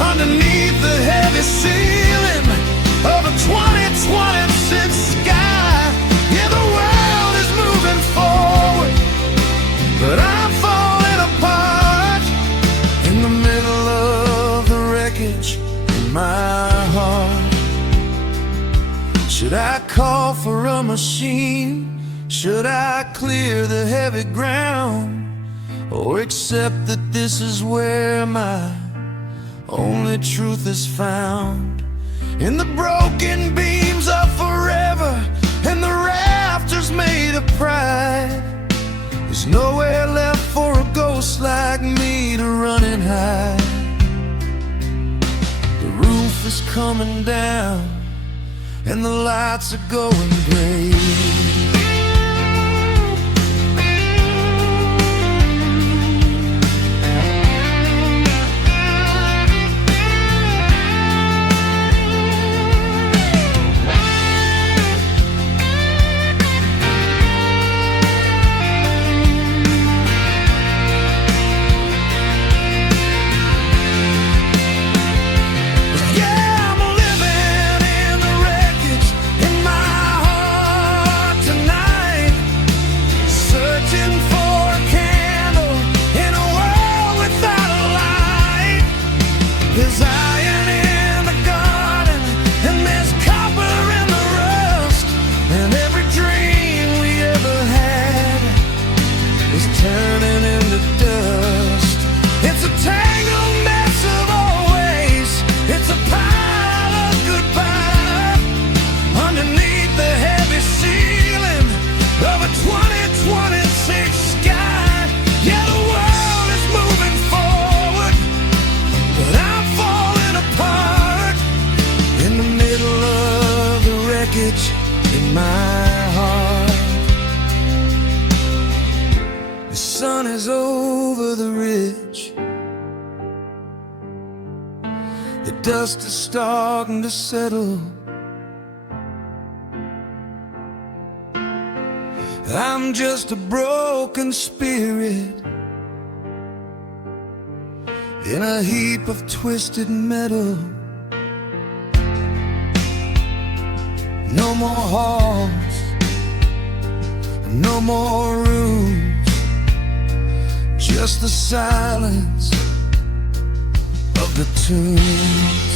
underneath the heavy ceiling of a 2026 sky. Yeah, the world is moving forward for a machine? Should I clear the heavy ground, or accept that this is where my only truth is found? In the broken beams of forever and the rafters made of pride, there's nowhere left for a ghost like me to run and hide. The roof is coming down and the lights are going gray. There's iron in the garden, and there's copper in the rust, and every dream we ever had is turning into dust. It's a tangled mess of always, it's a pile of goodbye underneath the heavy ceiling of a 2026 sky. Yeah, the world is moving forward, but I'm falling apart in the middle of the wreckage in my heart. The sun is over the ridge, the dust is starting to settle. I'm just a broken spirit in a heap of twisted metal. No more halls, no more rooms, just the silence of the tombs.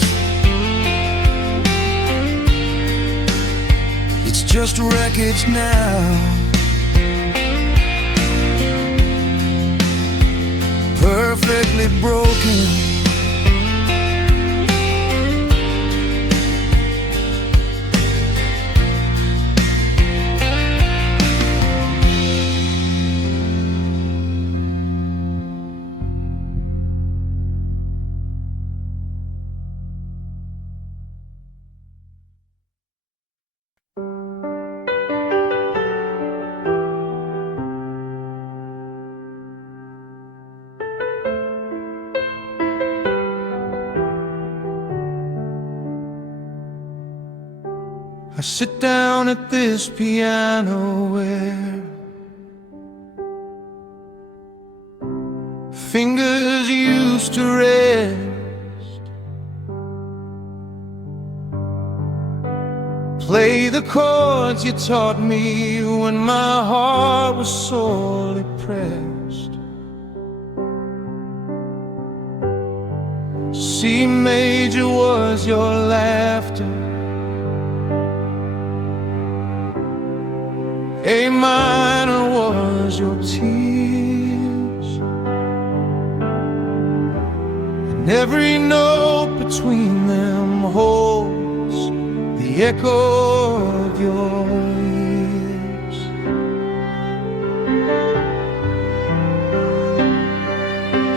It's just wreckage now, perfectly broken. I sit down at this piano where fingers used to rest, play the chords you taught me when my heart was sorely pressed. C major was your laughter, A minor was your tears, and every note between them holds the echo of your years.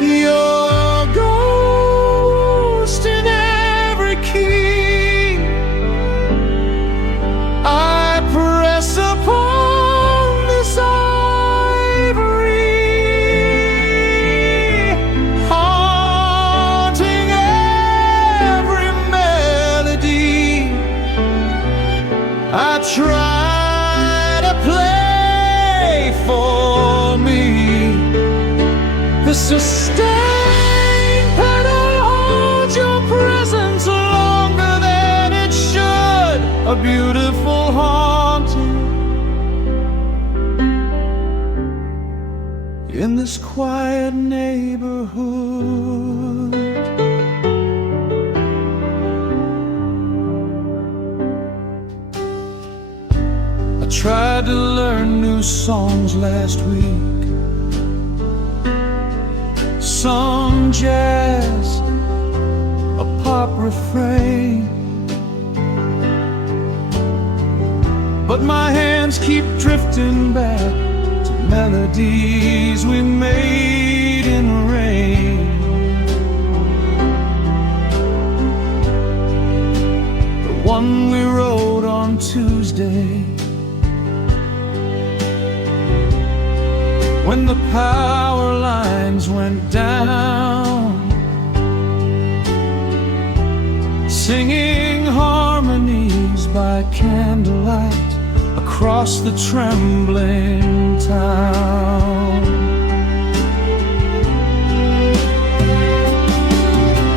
Your ghost in every key I press upon try to play for me. The sustained pedal holds your presence longer than it should. A beautiful haunting in this quiet neighborhood. tried to learn new songs last week, some jazz, a pop refrain, but my hands keep drifting back to melodies we made in rain. The one we wrote on Tuesday, when the power lines went down, singing harmonies by candlelight across the trembling town.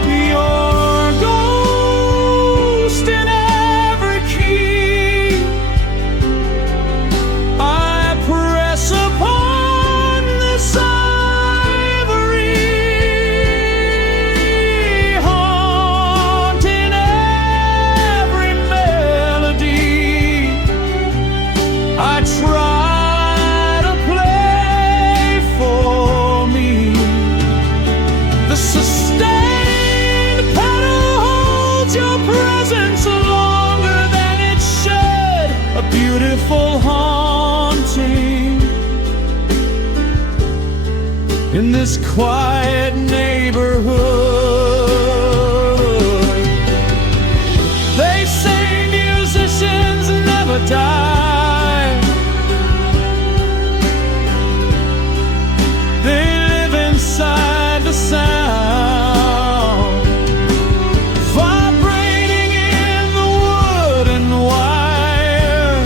Your ghost in every key I press upon this ivory, haunting every melody I try to play for me. The sustained pedal holds your presence longer than it should, a beautiful haunting in this quiet neighborhood. They say musicians never die, they live inside the sound, vibrating in the wood and wire,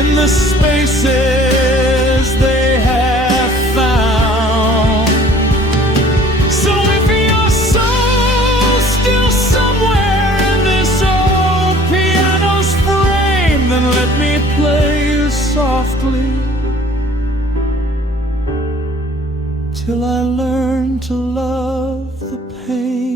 in the spaces they have found. So if your soul's still somewhere in this old piano's frame, then let me play you softly till I learn to love the pain.